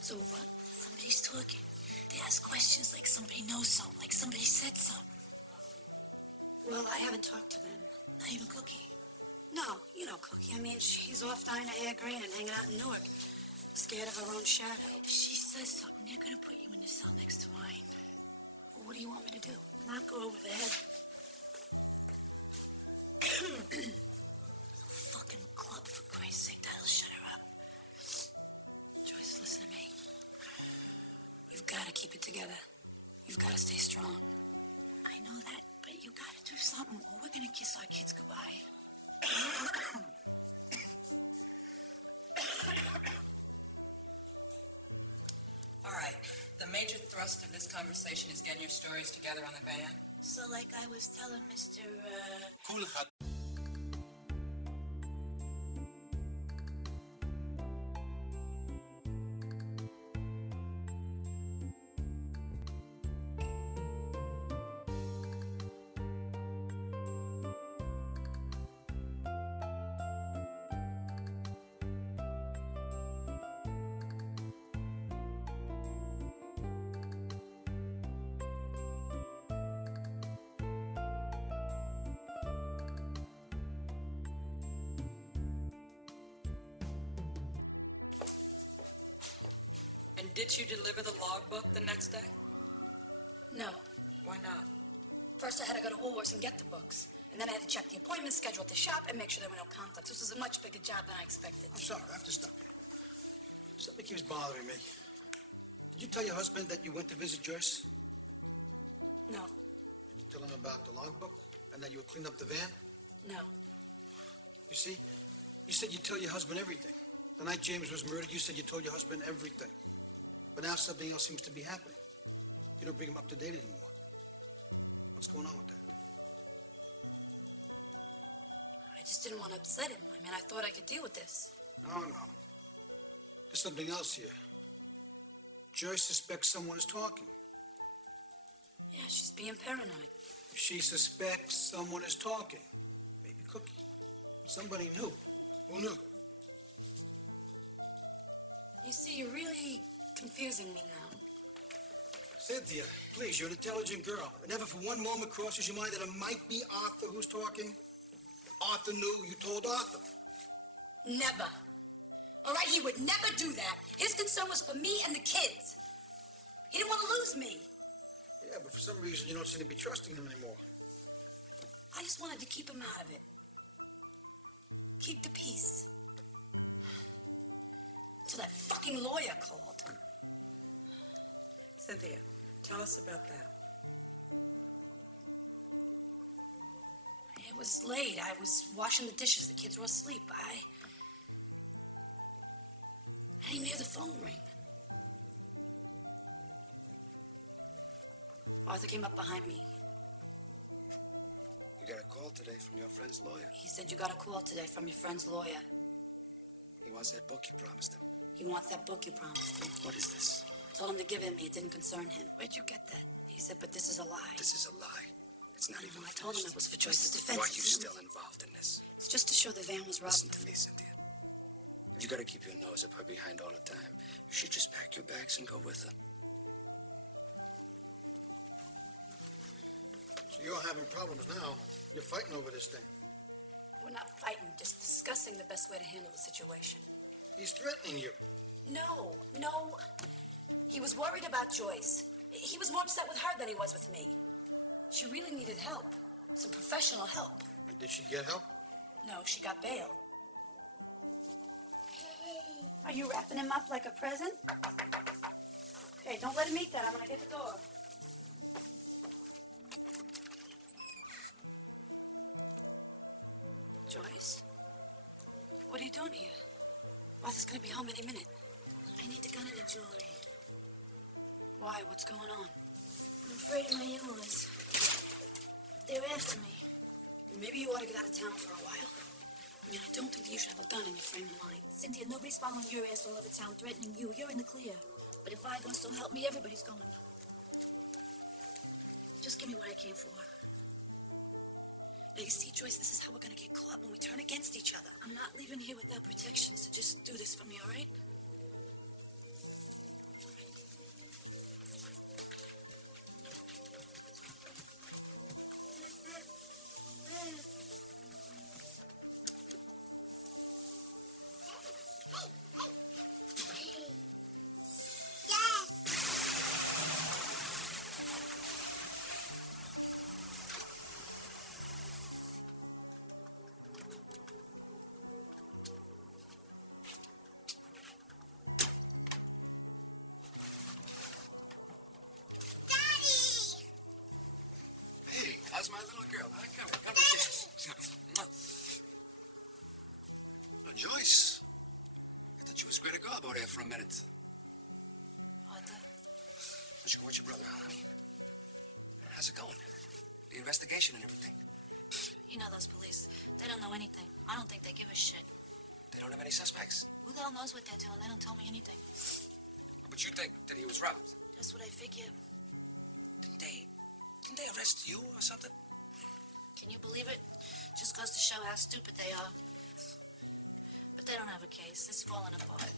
So what? Somebody's talking. They ask questions like somebody knows something, like somebody said something. Well, I haven't talked to them. Not even Cookie. No, you know Cookie. I mean, she's off dyeing her hair green and hanging out in Newark, scared of her own shadow. If she says something, they're gonna put you in the cell next to mine. Well, what do you want me to do? Knock her over the head. Fucking club, for Christ's sake, that'll shut her up. Joyce, listen to me. You've got to keep it together. You've got to stay strong. I know that, but you gotta do something, or we're gonna kiss our kids goodbye. All right. The major thrust of this conversation is getting your stories together on the van. So, like I was telling Mr. ᴰᴏv𝔦�. And did you deliver the logbook the next day? No. Why not? First, I had to go to Woolworths and get the books. And then I had to check the appointment schedule at the shop and make sure there were no conflicts. This was a much bigger job than I expected. I'm sorry, I have to stop you. Something keeps bothering me. Did you tell your husband that you went to visit Joyce? No. Did you tell him about the logbook and that you would clean up the van? No. You see, you said you'd tell your husband everything. The night James was murdered, you said you told your husband everything. But now something else seems to be happening. You don't bring him up to date anymore. What's going on with that? I just didn't want to upset him. I mean, I thought I could deal with this. No. There's something else here. Joyce suspects someone is talking. Yeah, she's being paranoid. She suspects someone is talking. Maybe Cookie. Somebody knew. Who knew? You see, you're really confusing me now. Cynthia, please, you're an intelligent girl. It never for one moment crosses your mind that it might be Arthur who's talking? Arthur knew. You told Arthur. Never. All right, he would never do that. His concern was for me and the kids. He didn't want to lose me. Yeah, but for some reason you don't seem to be trusting him anymore. I just wanted to keep him out of it. Keep the peace. Till that fucking lawyer called. Cynthia, tell us about that. It was late. I was washing the dishes. The kids were asleep. I didn't even hear the phone ring. Arthur came up behind me. You got a call today from your friend's lawyer. He said you got a call today from your friend's lawyer. He wants that book you promised him. He wants that book you promised him. What is this? I told him to give it me. It didn't concern him. Where'd you get that? He said, but this is a lie. This is a lie. It's not even I told him finished. it was for Joyce's defense. Why are you still involved in this? It's just to show the van was robbed. Listen to me, Cynthia. You gotta keep your nose up her behind all the time. You should just pack your bags and go with her. So you're having problems now. You're fighting over this thing. We're not fighting, just discussing the best way to handle the situation. He's threatening you. No. He was worried about Joyce. He was more upset with her than he was with me. She really needed help. Some professional help. And did she get help? No, she got bail. Are you wrapping him up like a present? Okay, don't let him eat that. I'm gonna get the door. Joyce? What are you doing here? Arthur's gonna be home any minute. I need the gun and the jewelry. Why? What's going on? I'm afraid of my in-laws. They're after me. Maybe you ought to get out of town for a while. I mean, I don't think you should have a gun in your frame of mind. Cynthia, nobody's following your ass all over town threatening you. You're in the clear. But if I go, so help me, everybody's going. Just give me what I came for. Now, you see, Joyce, this is how we're gonna get caught when we turn against each other. I'm not leaving here without protection, so just do this for me, all right? How's my little girl? Huh? Come here. Oh, Joyce. I thought you was great to go about there for a minute. Arthur? Why don't you go with your brother, huh, honey? How's it going? The investigation and everything. You know those police. They don't know anything. I don't think they give a shit. They don't have any suspects. Who the hell knows what they're doing? They don't tell me anything. But you think that he was robbed? That's what I figure. Didn't they arrest you or something? Can you believe it? Just goes to show how stupid they are. But they don't have a case. It's falling apart.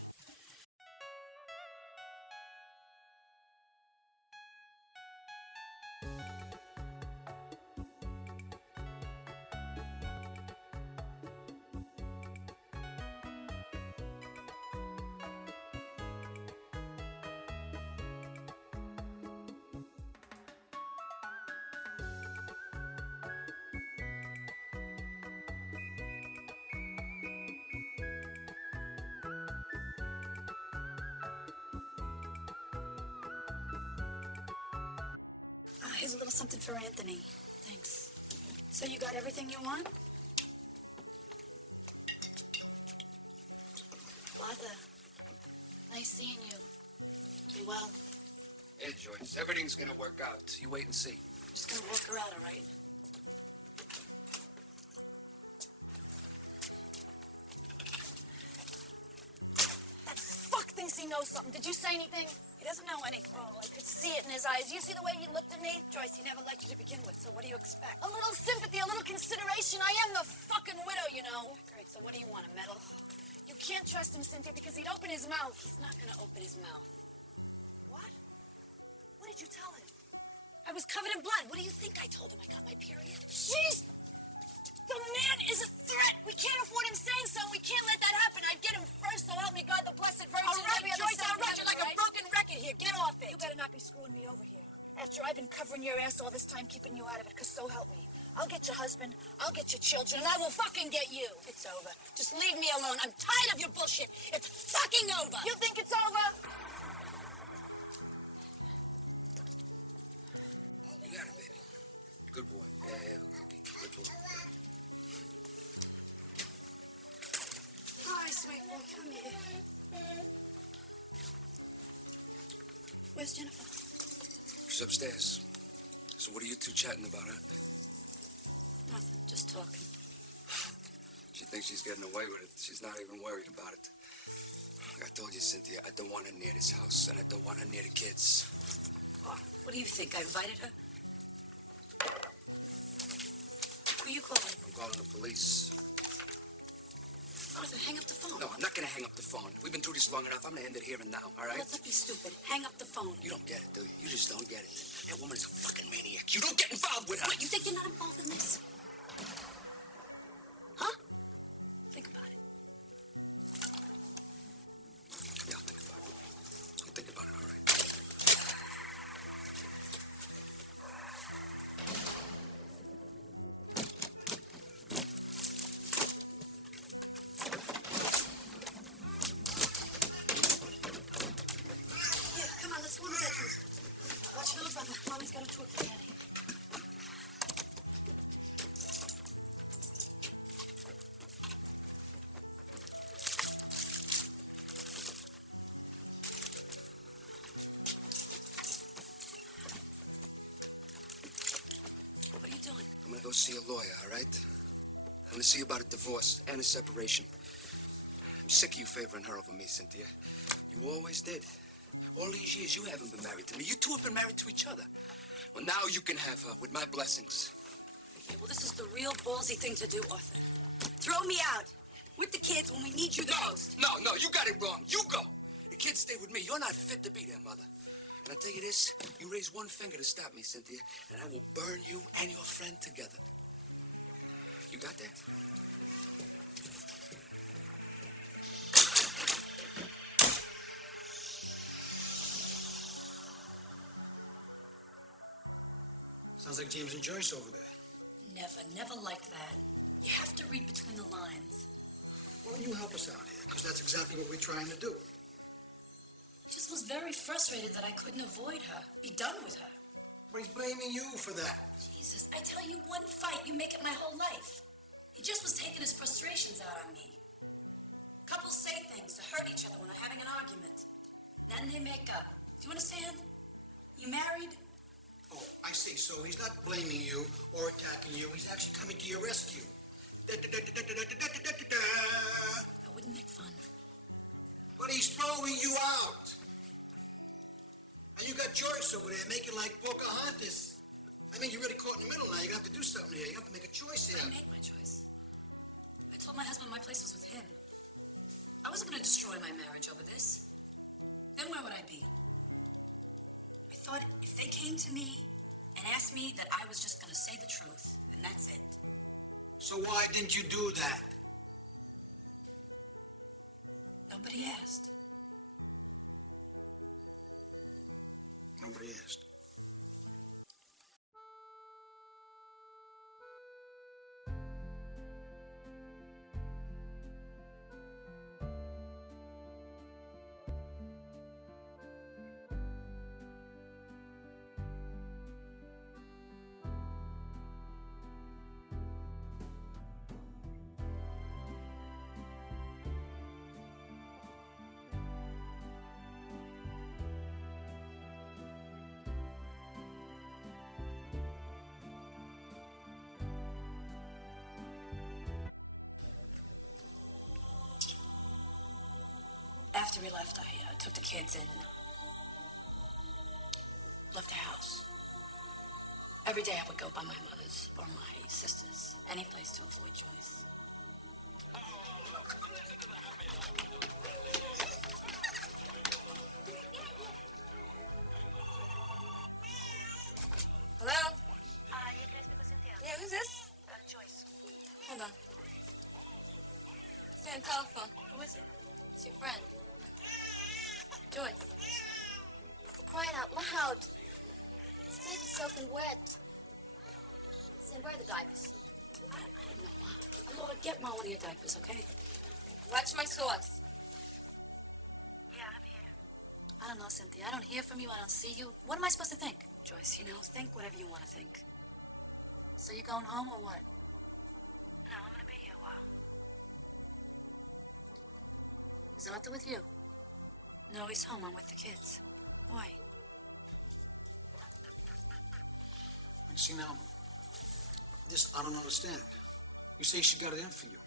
here's a little something for Anthony. Thanks. So you got everything you want? Arthur, nice seeing you. Be well. Yeah, Joyce, everything's gonna work out. You wait and see. I'm just gonna walk her out, all right? That fuck thinks he knows something. Did you say anything? He doesn't know anything. Oh, I could see it in his eyes. You see the way he looked at me? Joyce, he never liked you to begin with, so what do you expect? A little sympathy, a little consideration. I am the fucking widow, you know. Great, so what do you want, a medal? You can't trust him, Cynthia, because he'd open his mouth. He's not gonna open his mouth. What? What did you tell him? I was covered in blood. What do you think I told him? I got my period? Jeez! The man is a threat. We can't afford him saying so. We can't let that happen. I'd get him first, so help me God, the Blessed Virgin. All right, Joyce, all right. You're like a broken record here. Get off it. You better not be screwing me over here. After I've been covering your ass all this time, keeping you out of it, because so help me. I'll get your husband, I'll get your children, and I will fucking get you. It's over. Just leave me alone. I'm tired of your bullshit. It's fucking over. You think it's over? You got it, baby. Good boy. Have a cookie. Good boy. Hi, sweet boy. Come here. Where's Jennifer? She's upstairs. So what are you two chatting about, huh? Nothing. Just talking. She thinks she's getting away with it. She's not even worried about it. I told you, Cynthia, I don't want her near this house, and I don't want her near the kids. Oh, what do you think? I invited her? Who are you calling? I'm calling the police. Arthur, hang up the phone. No, I'm not gonna hang up the phone. We've been through this long enough. I'm gonna end it here and now, all right? Let's not be stupid. Hang up the phone. You don't get it, do you? You just don't get it. That woman is a fucking maniac. You don't get involved with her. What, you think you're not involved in this? Huh? Think about it. Yeah, I'll think about it. I'll think about it, all right? Here, come on, let's go to the bedrooms. Watch your little brother. Mommy's got to talk to Daddy. What are you doing? I'm gonna go see a lawyer, all right? I'm gonna see about a divorce and a separation. I'm sick of you favoring her over me, Cynthia. You always did. All these years, you haven't been married to me. You two have been married to each other. Well, now you can have her with my blessings. Okay, well, this is the real ballsy thing to do, Arthur. Throw me out with the kids when we need you the most. No, you got it wrong. You go. The kids stay with me. You're not fit to be their mother. And I tell you this, you raise one finger to stop me, Cynthia, and I will burn you and your friend together. You got that? Sounds like James and Joyce over there. Never like that. You have to read between the lines. Why don't you help us out here? Because that's exactly what we're trying to do. Just was very frustrated that I couldn't avoid her, be done with her. But he's blaming you for that. Jesus, I tell you, one fight, you make it my whole life. He just was taking his frustrations out on me. Couples say things to hurt each other when they're having an argument. Then they make up. Do you understand? You married? Oh, I see. So he's not blaming you or attacking you. He's actually coming to your rescue. I wouldn't make fun. But he's throwing you out. And you got Joyce over there making like Pocahontas. I mean, you're really caught in the middle now. You have to do something here. You have to make a choice here. I made my choice. I told my husband my place was with him. I wasn't going to destroy my marriage over this. Then where would I be? I thought if they came to me and asked me that I was just going to say the truth, and that's it. So why didn't you do that? Nobody asked. Nobody asked. After we left, I took the kids and left the house. Every day I would go by my mother's or my sister's, any place to avoid Joyce. Hello? Yeah, can I speak with Cynthia? Yeah, who's this? Joyce. Hold on. Stay on telephone. Who is it? It's your friend. Joyce. Crying out loud. This baby's soaking wet. Sam, where are the diapers? I don't know. Lord, get Ma one of your diapers, okay? Watch my sauce. Yeah, I'm here. I don't know, Cynthia. I don't hear from you. I don't see you. What am I supposed to think? Joyce, you know, think whatever you want to think. So you going home or what? No, I'm gonna be here a while. Is Arthur with you? No, he's home. I'm with the kids. Why? You see now, this I don't understand. You say she got it in for you.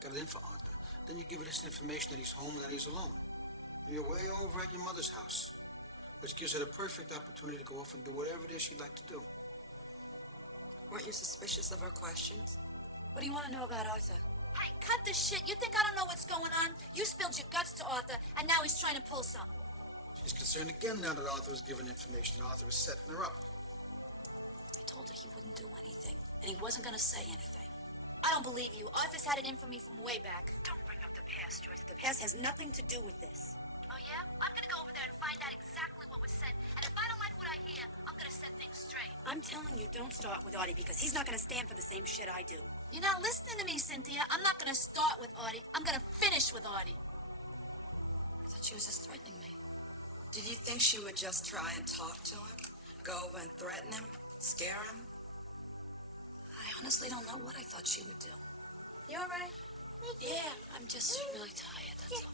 Got it in for Arthur. Then you give her this information that he's home and that he's alone. And you're way over at your mother's house, which gives her the perfect opportunity to go off and do whatever it is she'd like to do. Weren't you suspicious of her questions? What do you want to know about Arthur? Hey, cut the shit. You think I don't know what's going on? You spilled your guts to Arthur, and now he's trying to pull something. She's concerned again now that Arthur was given information. Arthur was setting her up. I told her he wouldn't do anything, and he wasn't going to say anything. I don't believe you. Arthur's had it in for me from way back. Don't bring up the past, Joyce. The past has nothing to do with this. Oh, yeah? I'm gonna go over there and find out exactly what was said. And if I don't like what I hear, I'm gonna set things straight. I'm telling you, don't start with Artie, because he's not going to stand for the same shit I do. You're not listening to me, Cynthia. I'm not gonna start with Artie. I'm gonna finish with Artie. I thought she was just threatening me. Did you think she would just try and talk to him? Go over and threaten him? Scare him? I honestly don't know what I thought she would do. You all right? Yeah, I'm just really tired, that's all.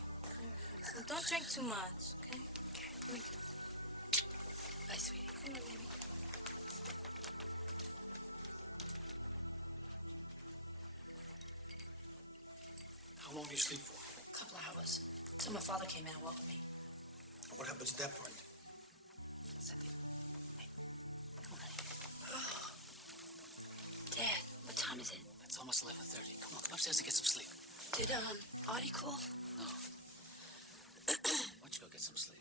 Well, don't drink too much, okay? Bye, sweetie. Come on, baby. How long do you sleep for? A couple of hours. Till my father came in and woke me. And what happens at that point? Cynthia. Hey, come on, honey. Dad, what time is it? It's almost 11:30. Come on, come upstairs and get some sleep. Did, Artie call? No. Why don't you go get some sleep?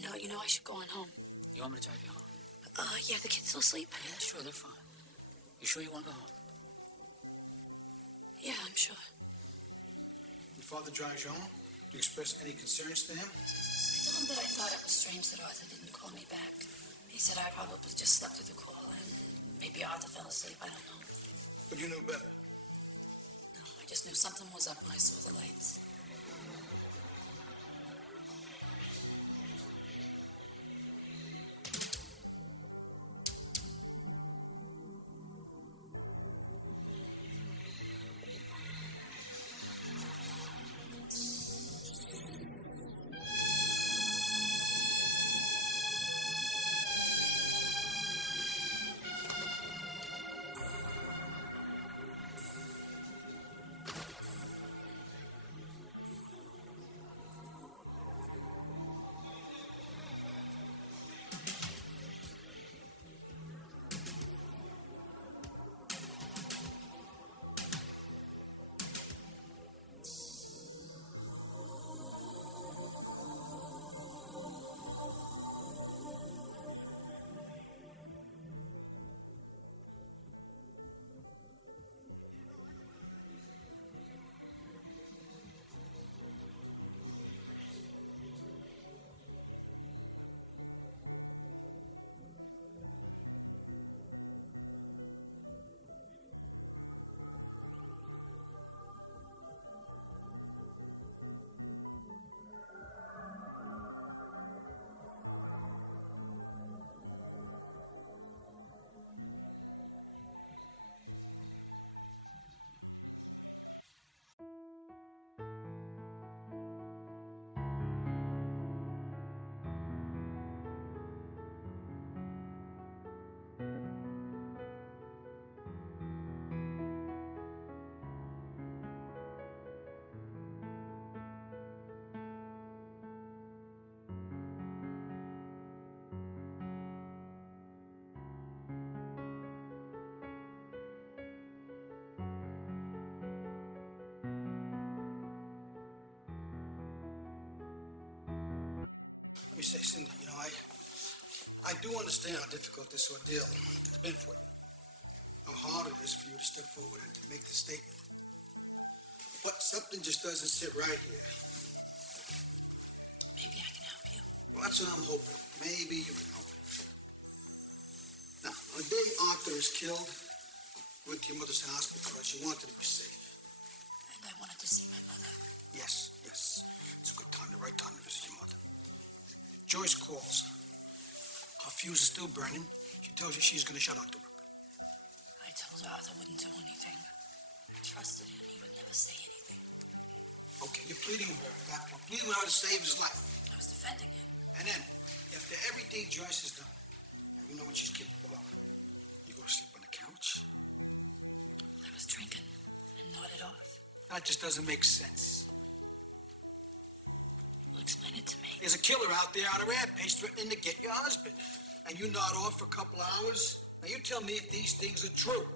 No, you know, I should go on home. You want me to drive you home? Yeah, the kids still asleep? Yeah, sure, they're fine. You sure you want to go home? Yeah, I'm sure. Your father drives you home? Do you express any concerns to him? I told him that I thought it was strange that Arthur didn't call me back. He said I probably just slept through the call and maybe Arthur fell asleep. I don't know. But you knew better. No, I just knew something was up when I saw the lights. me say, Cindy, you know, I do understand how difficult this ordeal has been for you. How hard it is for you to step forward and to make the statement. But something just doesn't sit right here. Maybe I can help you. Well, that's what I'm hoping. Maybe you can help. Now, on the day Arthur is killed, you went to your mother's house because you wanted to be safe. And I wanted to see my mother. Yes. It's a good time, the right time to visit your mother. Joyce calls. Her fuse is still burning. She tells you she's going to shut Arthur up. I told her Arthur wouldn't do anything. I trusted him. He would never say anything. Okay, you're pleading with her at that point. Pleading with her to save his life. I was defending him. And then, after everything Joyce has done, and you know what she's capable of, you go to sleep on the couch? I was drinking and nodded off. That just doesn't make sense. Well, explain it to me. There's a killer out there on a rampage threatening to get your husband. And you nod off for a couple hours. Now you tell me if these things are true.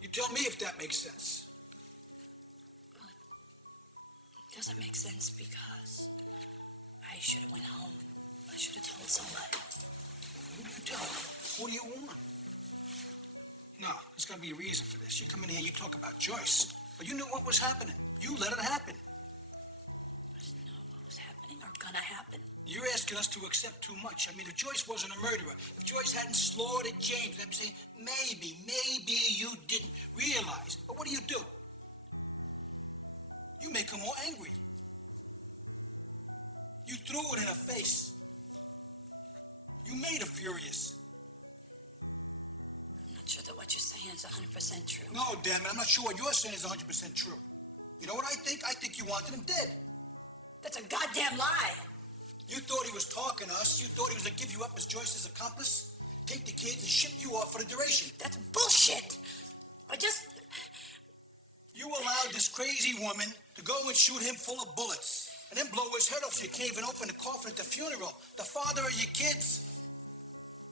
You tell me if that makes sense. Well, it doesn't make sense because I should have went home. I should have told somebody. Who do you tell? Who do you want? No, there's got to be a reason for this. You come in here, you talk about Joyce, but you knew what was happening. You let it happen. I didn't know what was happening or gonna happen. You're asking us to accept too much. I mean, if Joyce wasn't a murderer, if Joyce hadn't slaughtered James, I'd be saying, maybe you didn't realize. But what do? You make her more angry. You threw it in her face. You made her furious. I'm not sure that what you're saying is 100% true. No, damn it, I'm not sure what you're saying is 100% true. You know what I think? I think you wanted him dead. That's a goddamn lie. You thought he was talking to us. You thought he was going to give you up as Joyce's accomplice, take the kids and ship you off for the duration. That's bullshit. You allowed this crazy woman to go and shoot him full of bullets and then blow his head off so you can't even open the coffin at the funeral. The father of your kids.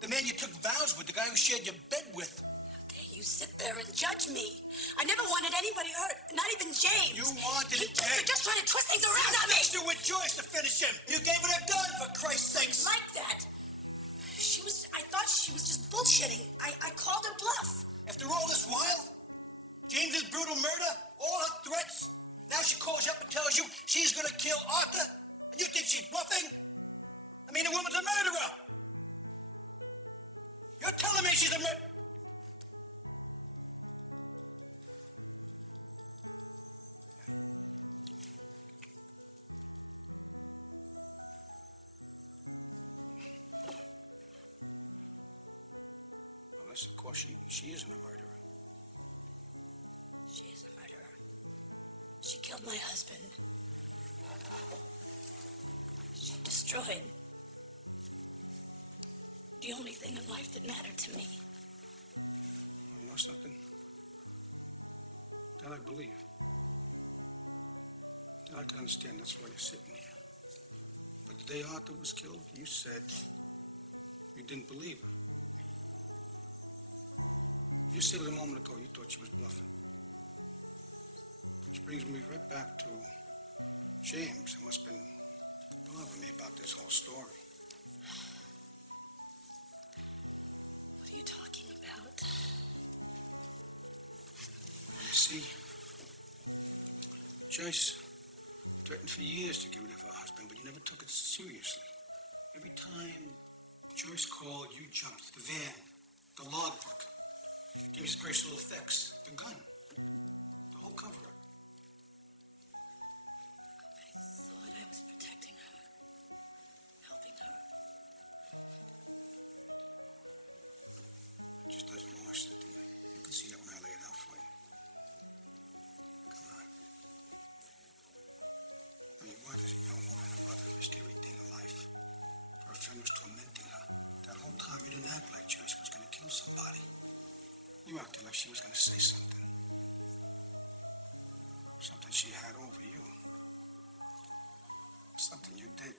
The man you took vows with, the guy who shared your bed with. How dare you sit there and judge me? I never wanted anybody hurt, not even James. You wanted it dead. You're just trying to twist things around on me. You fixed it with Joyce to finish him. You gave her a gun, for Christ's sakes. Like that. I thought she was just bullshitting. I called her bluff. After all this while, James's brutal murder, all her threats, now she calls you up and tells you she's gonna kill Arthur, and you think she's bluffing? I mean, the woman's a murderer. You're telling me she's a murderer? Unless, of course, she isn't a murderer. She is a murderer. She killed my husband. She destroyed the only thing in life that mattered to me. You know something? That I believe. That I can understand. That's why you're sitting here. But the day Arthur was killed, you said you didn't believe her. You said it a moment ago you thought she was bluffing. Which brings me right back to James, who must have been bothering me about this whole story. What are you talking about? Well, you see, Joyce threatened for years to get rid of her husband, but you never took it seriously. Every time Joyce called, you jumped. The van, the logbook, James's personal effects, the gun, the whole cover-up. I thought I was protecting her, helping her. It just doesn't wash, Cynthia. You can see that when I lay it out for you. Come on. I mean, what is a young woman about to risk everything in life? Her friend was tormenting her. That whole time you didn't act like Joyce was going to kill somebody. You acted like she was going to say something. Something she had over you. Something you did.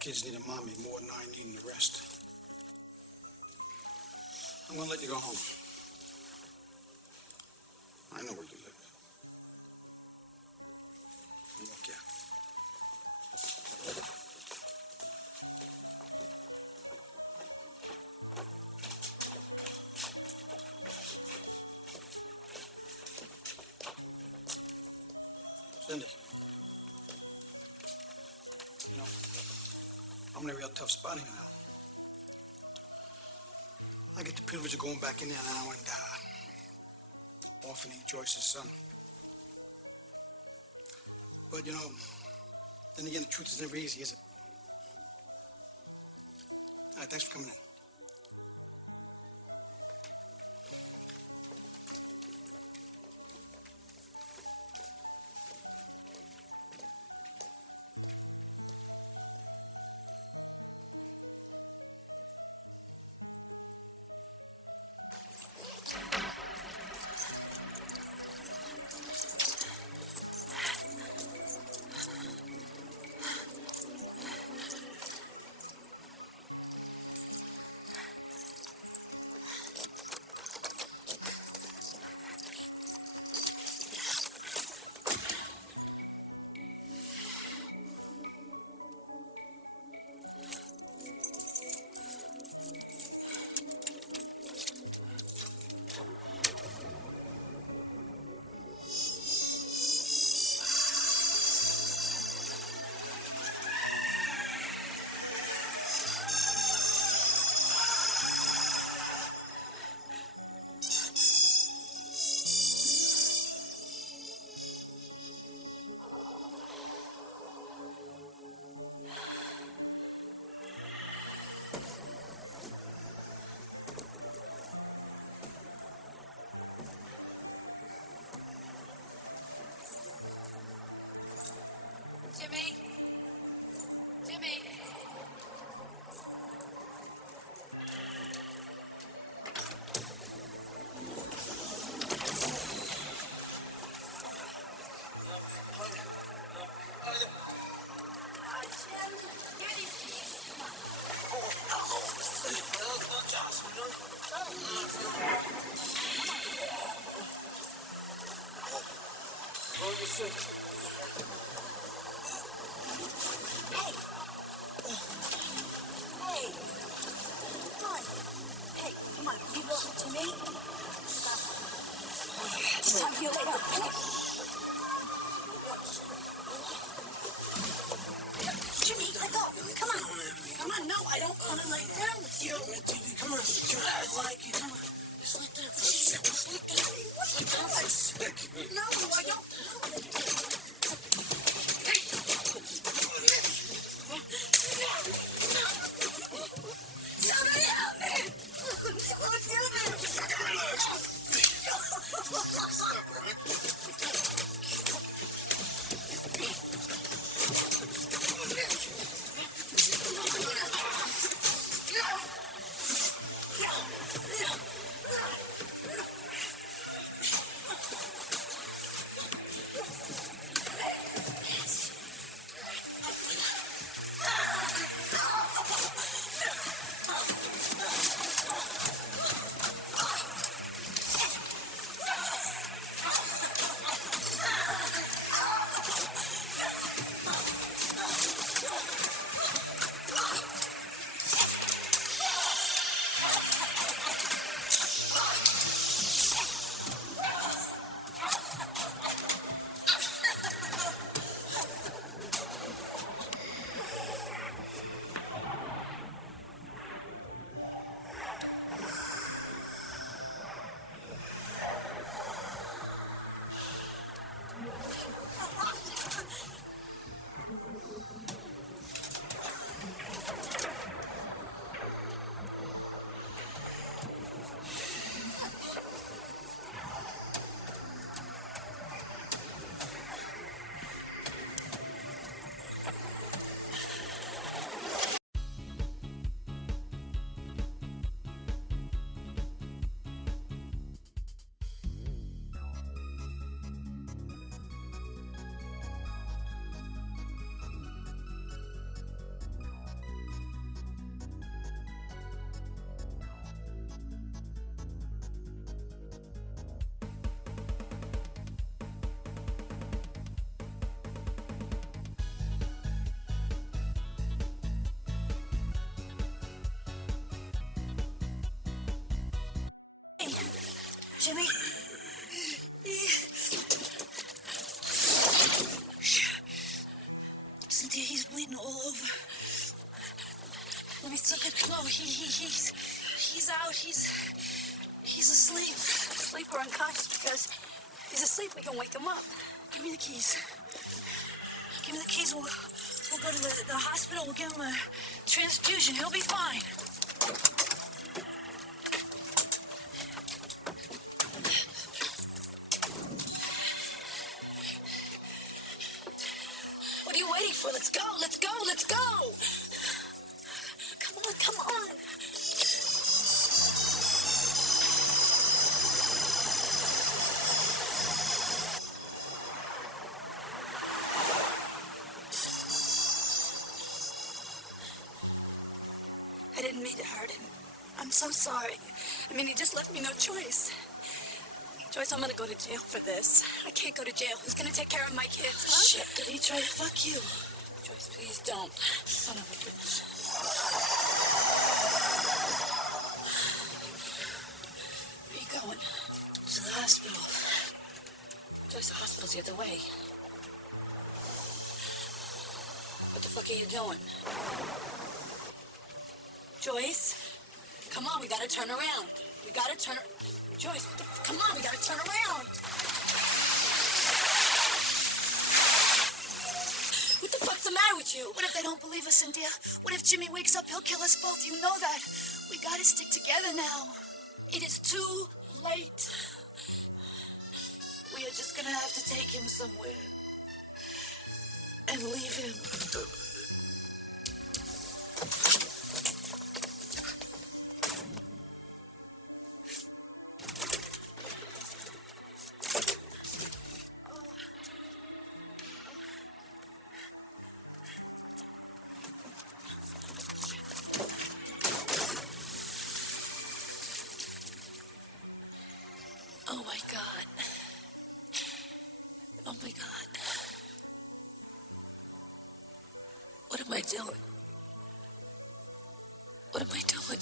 kids need a mommy more than I need the rest. I'm gonna let you go home. I know where you live. Look, yeah. Cindy, you know, I'm in a real tough spot here now. I get the privilege of going back in there now and orphaning Joyce's son. But, you know, then again, the truth is never easy, is it? All right, thanks for coming in. Jimmy? Jimmy? Hey, come on, you listen to me. Stop. Just talk to you later. Jimmy, let go. Come on. Come on, no, I don't want to lay down with you. Come on, I like it. Come on. Just like that for a second. Just like that. What are you doing? No, I don't. Somebody help me! Someone help me! Jimmy? Cynthia, he's bleeding all over. Let me see. No, he's out. He's asleep. Asleep or unconscious because he's asleep. We can wake him up. Give me the keys. Give me the keys. We'll go to the hospital. We'll give him a transfusion. He'll be fine. What are you waiting for? Let's go. Let's go. Let's go. Come on. Come on. I didn't mean to hurt him. I'm so sorry. I mean, he just left me no choice. Joyce, I'm gonna go to jail for this. I can't go to jail. Who's gonna take care of my kids, huh? Shit, did he try to fuck you? Joyce, please don't. Son of a bitch. Where are you going? To the hospital. Joyce, the hospital's the other way. What the fuck are you doing? Joyce? Come on, we gotta turn around. We gotta turn... Joyce, come on, we gotta turn around. What the fuck's the matter with you? What if they don't believe us, Cynthia? What if Jimmy wakes up? He'll kill us both. You know that. We gotta stick together now. It is too late. We are just gonna have to take him somewhere. And leave him. Oh my God. Oh my God. What am I doing? What am I doing?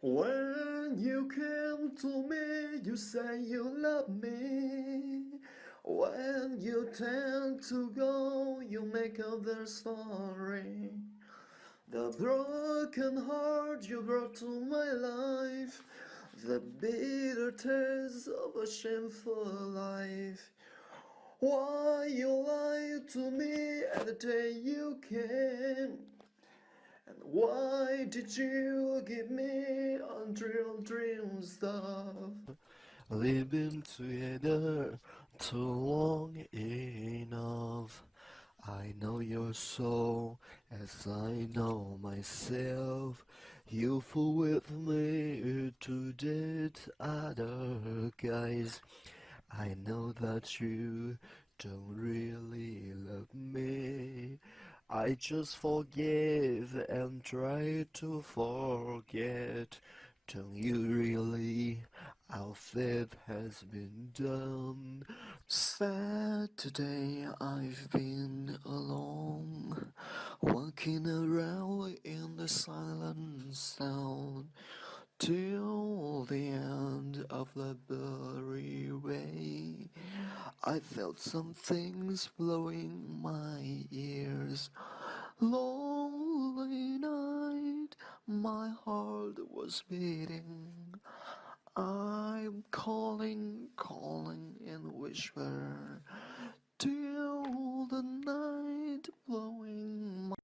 When you came to me, you say you love me. When you tend to go, you make up their story. The broken heart you brought to my life, the bitter taste of a shameful life. Why you lied to me at the day you came? And why did you give me unreal dream stuff? We've been together too long enough. I know your soul as I know myself. You fool with me to date other guys. I know that you don't really love me. I just forgive and try to forget. Don't you really? Our faith has been done. Saturday I've been alone, walking around in the silent sound, till the end of the blurry way. I felt some things blowing my ears. Lonely night, my heart was beating. I'm calling in whisper.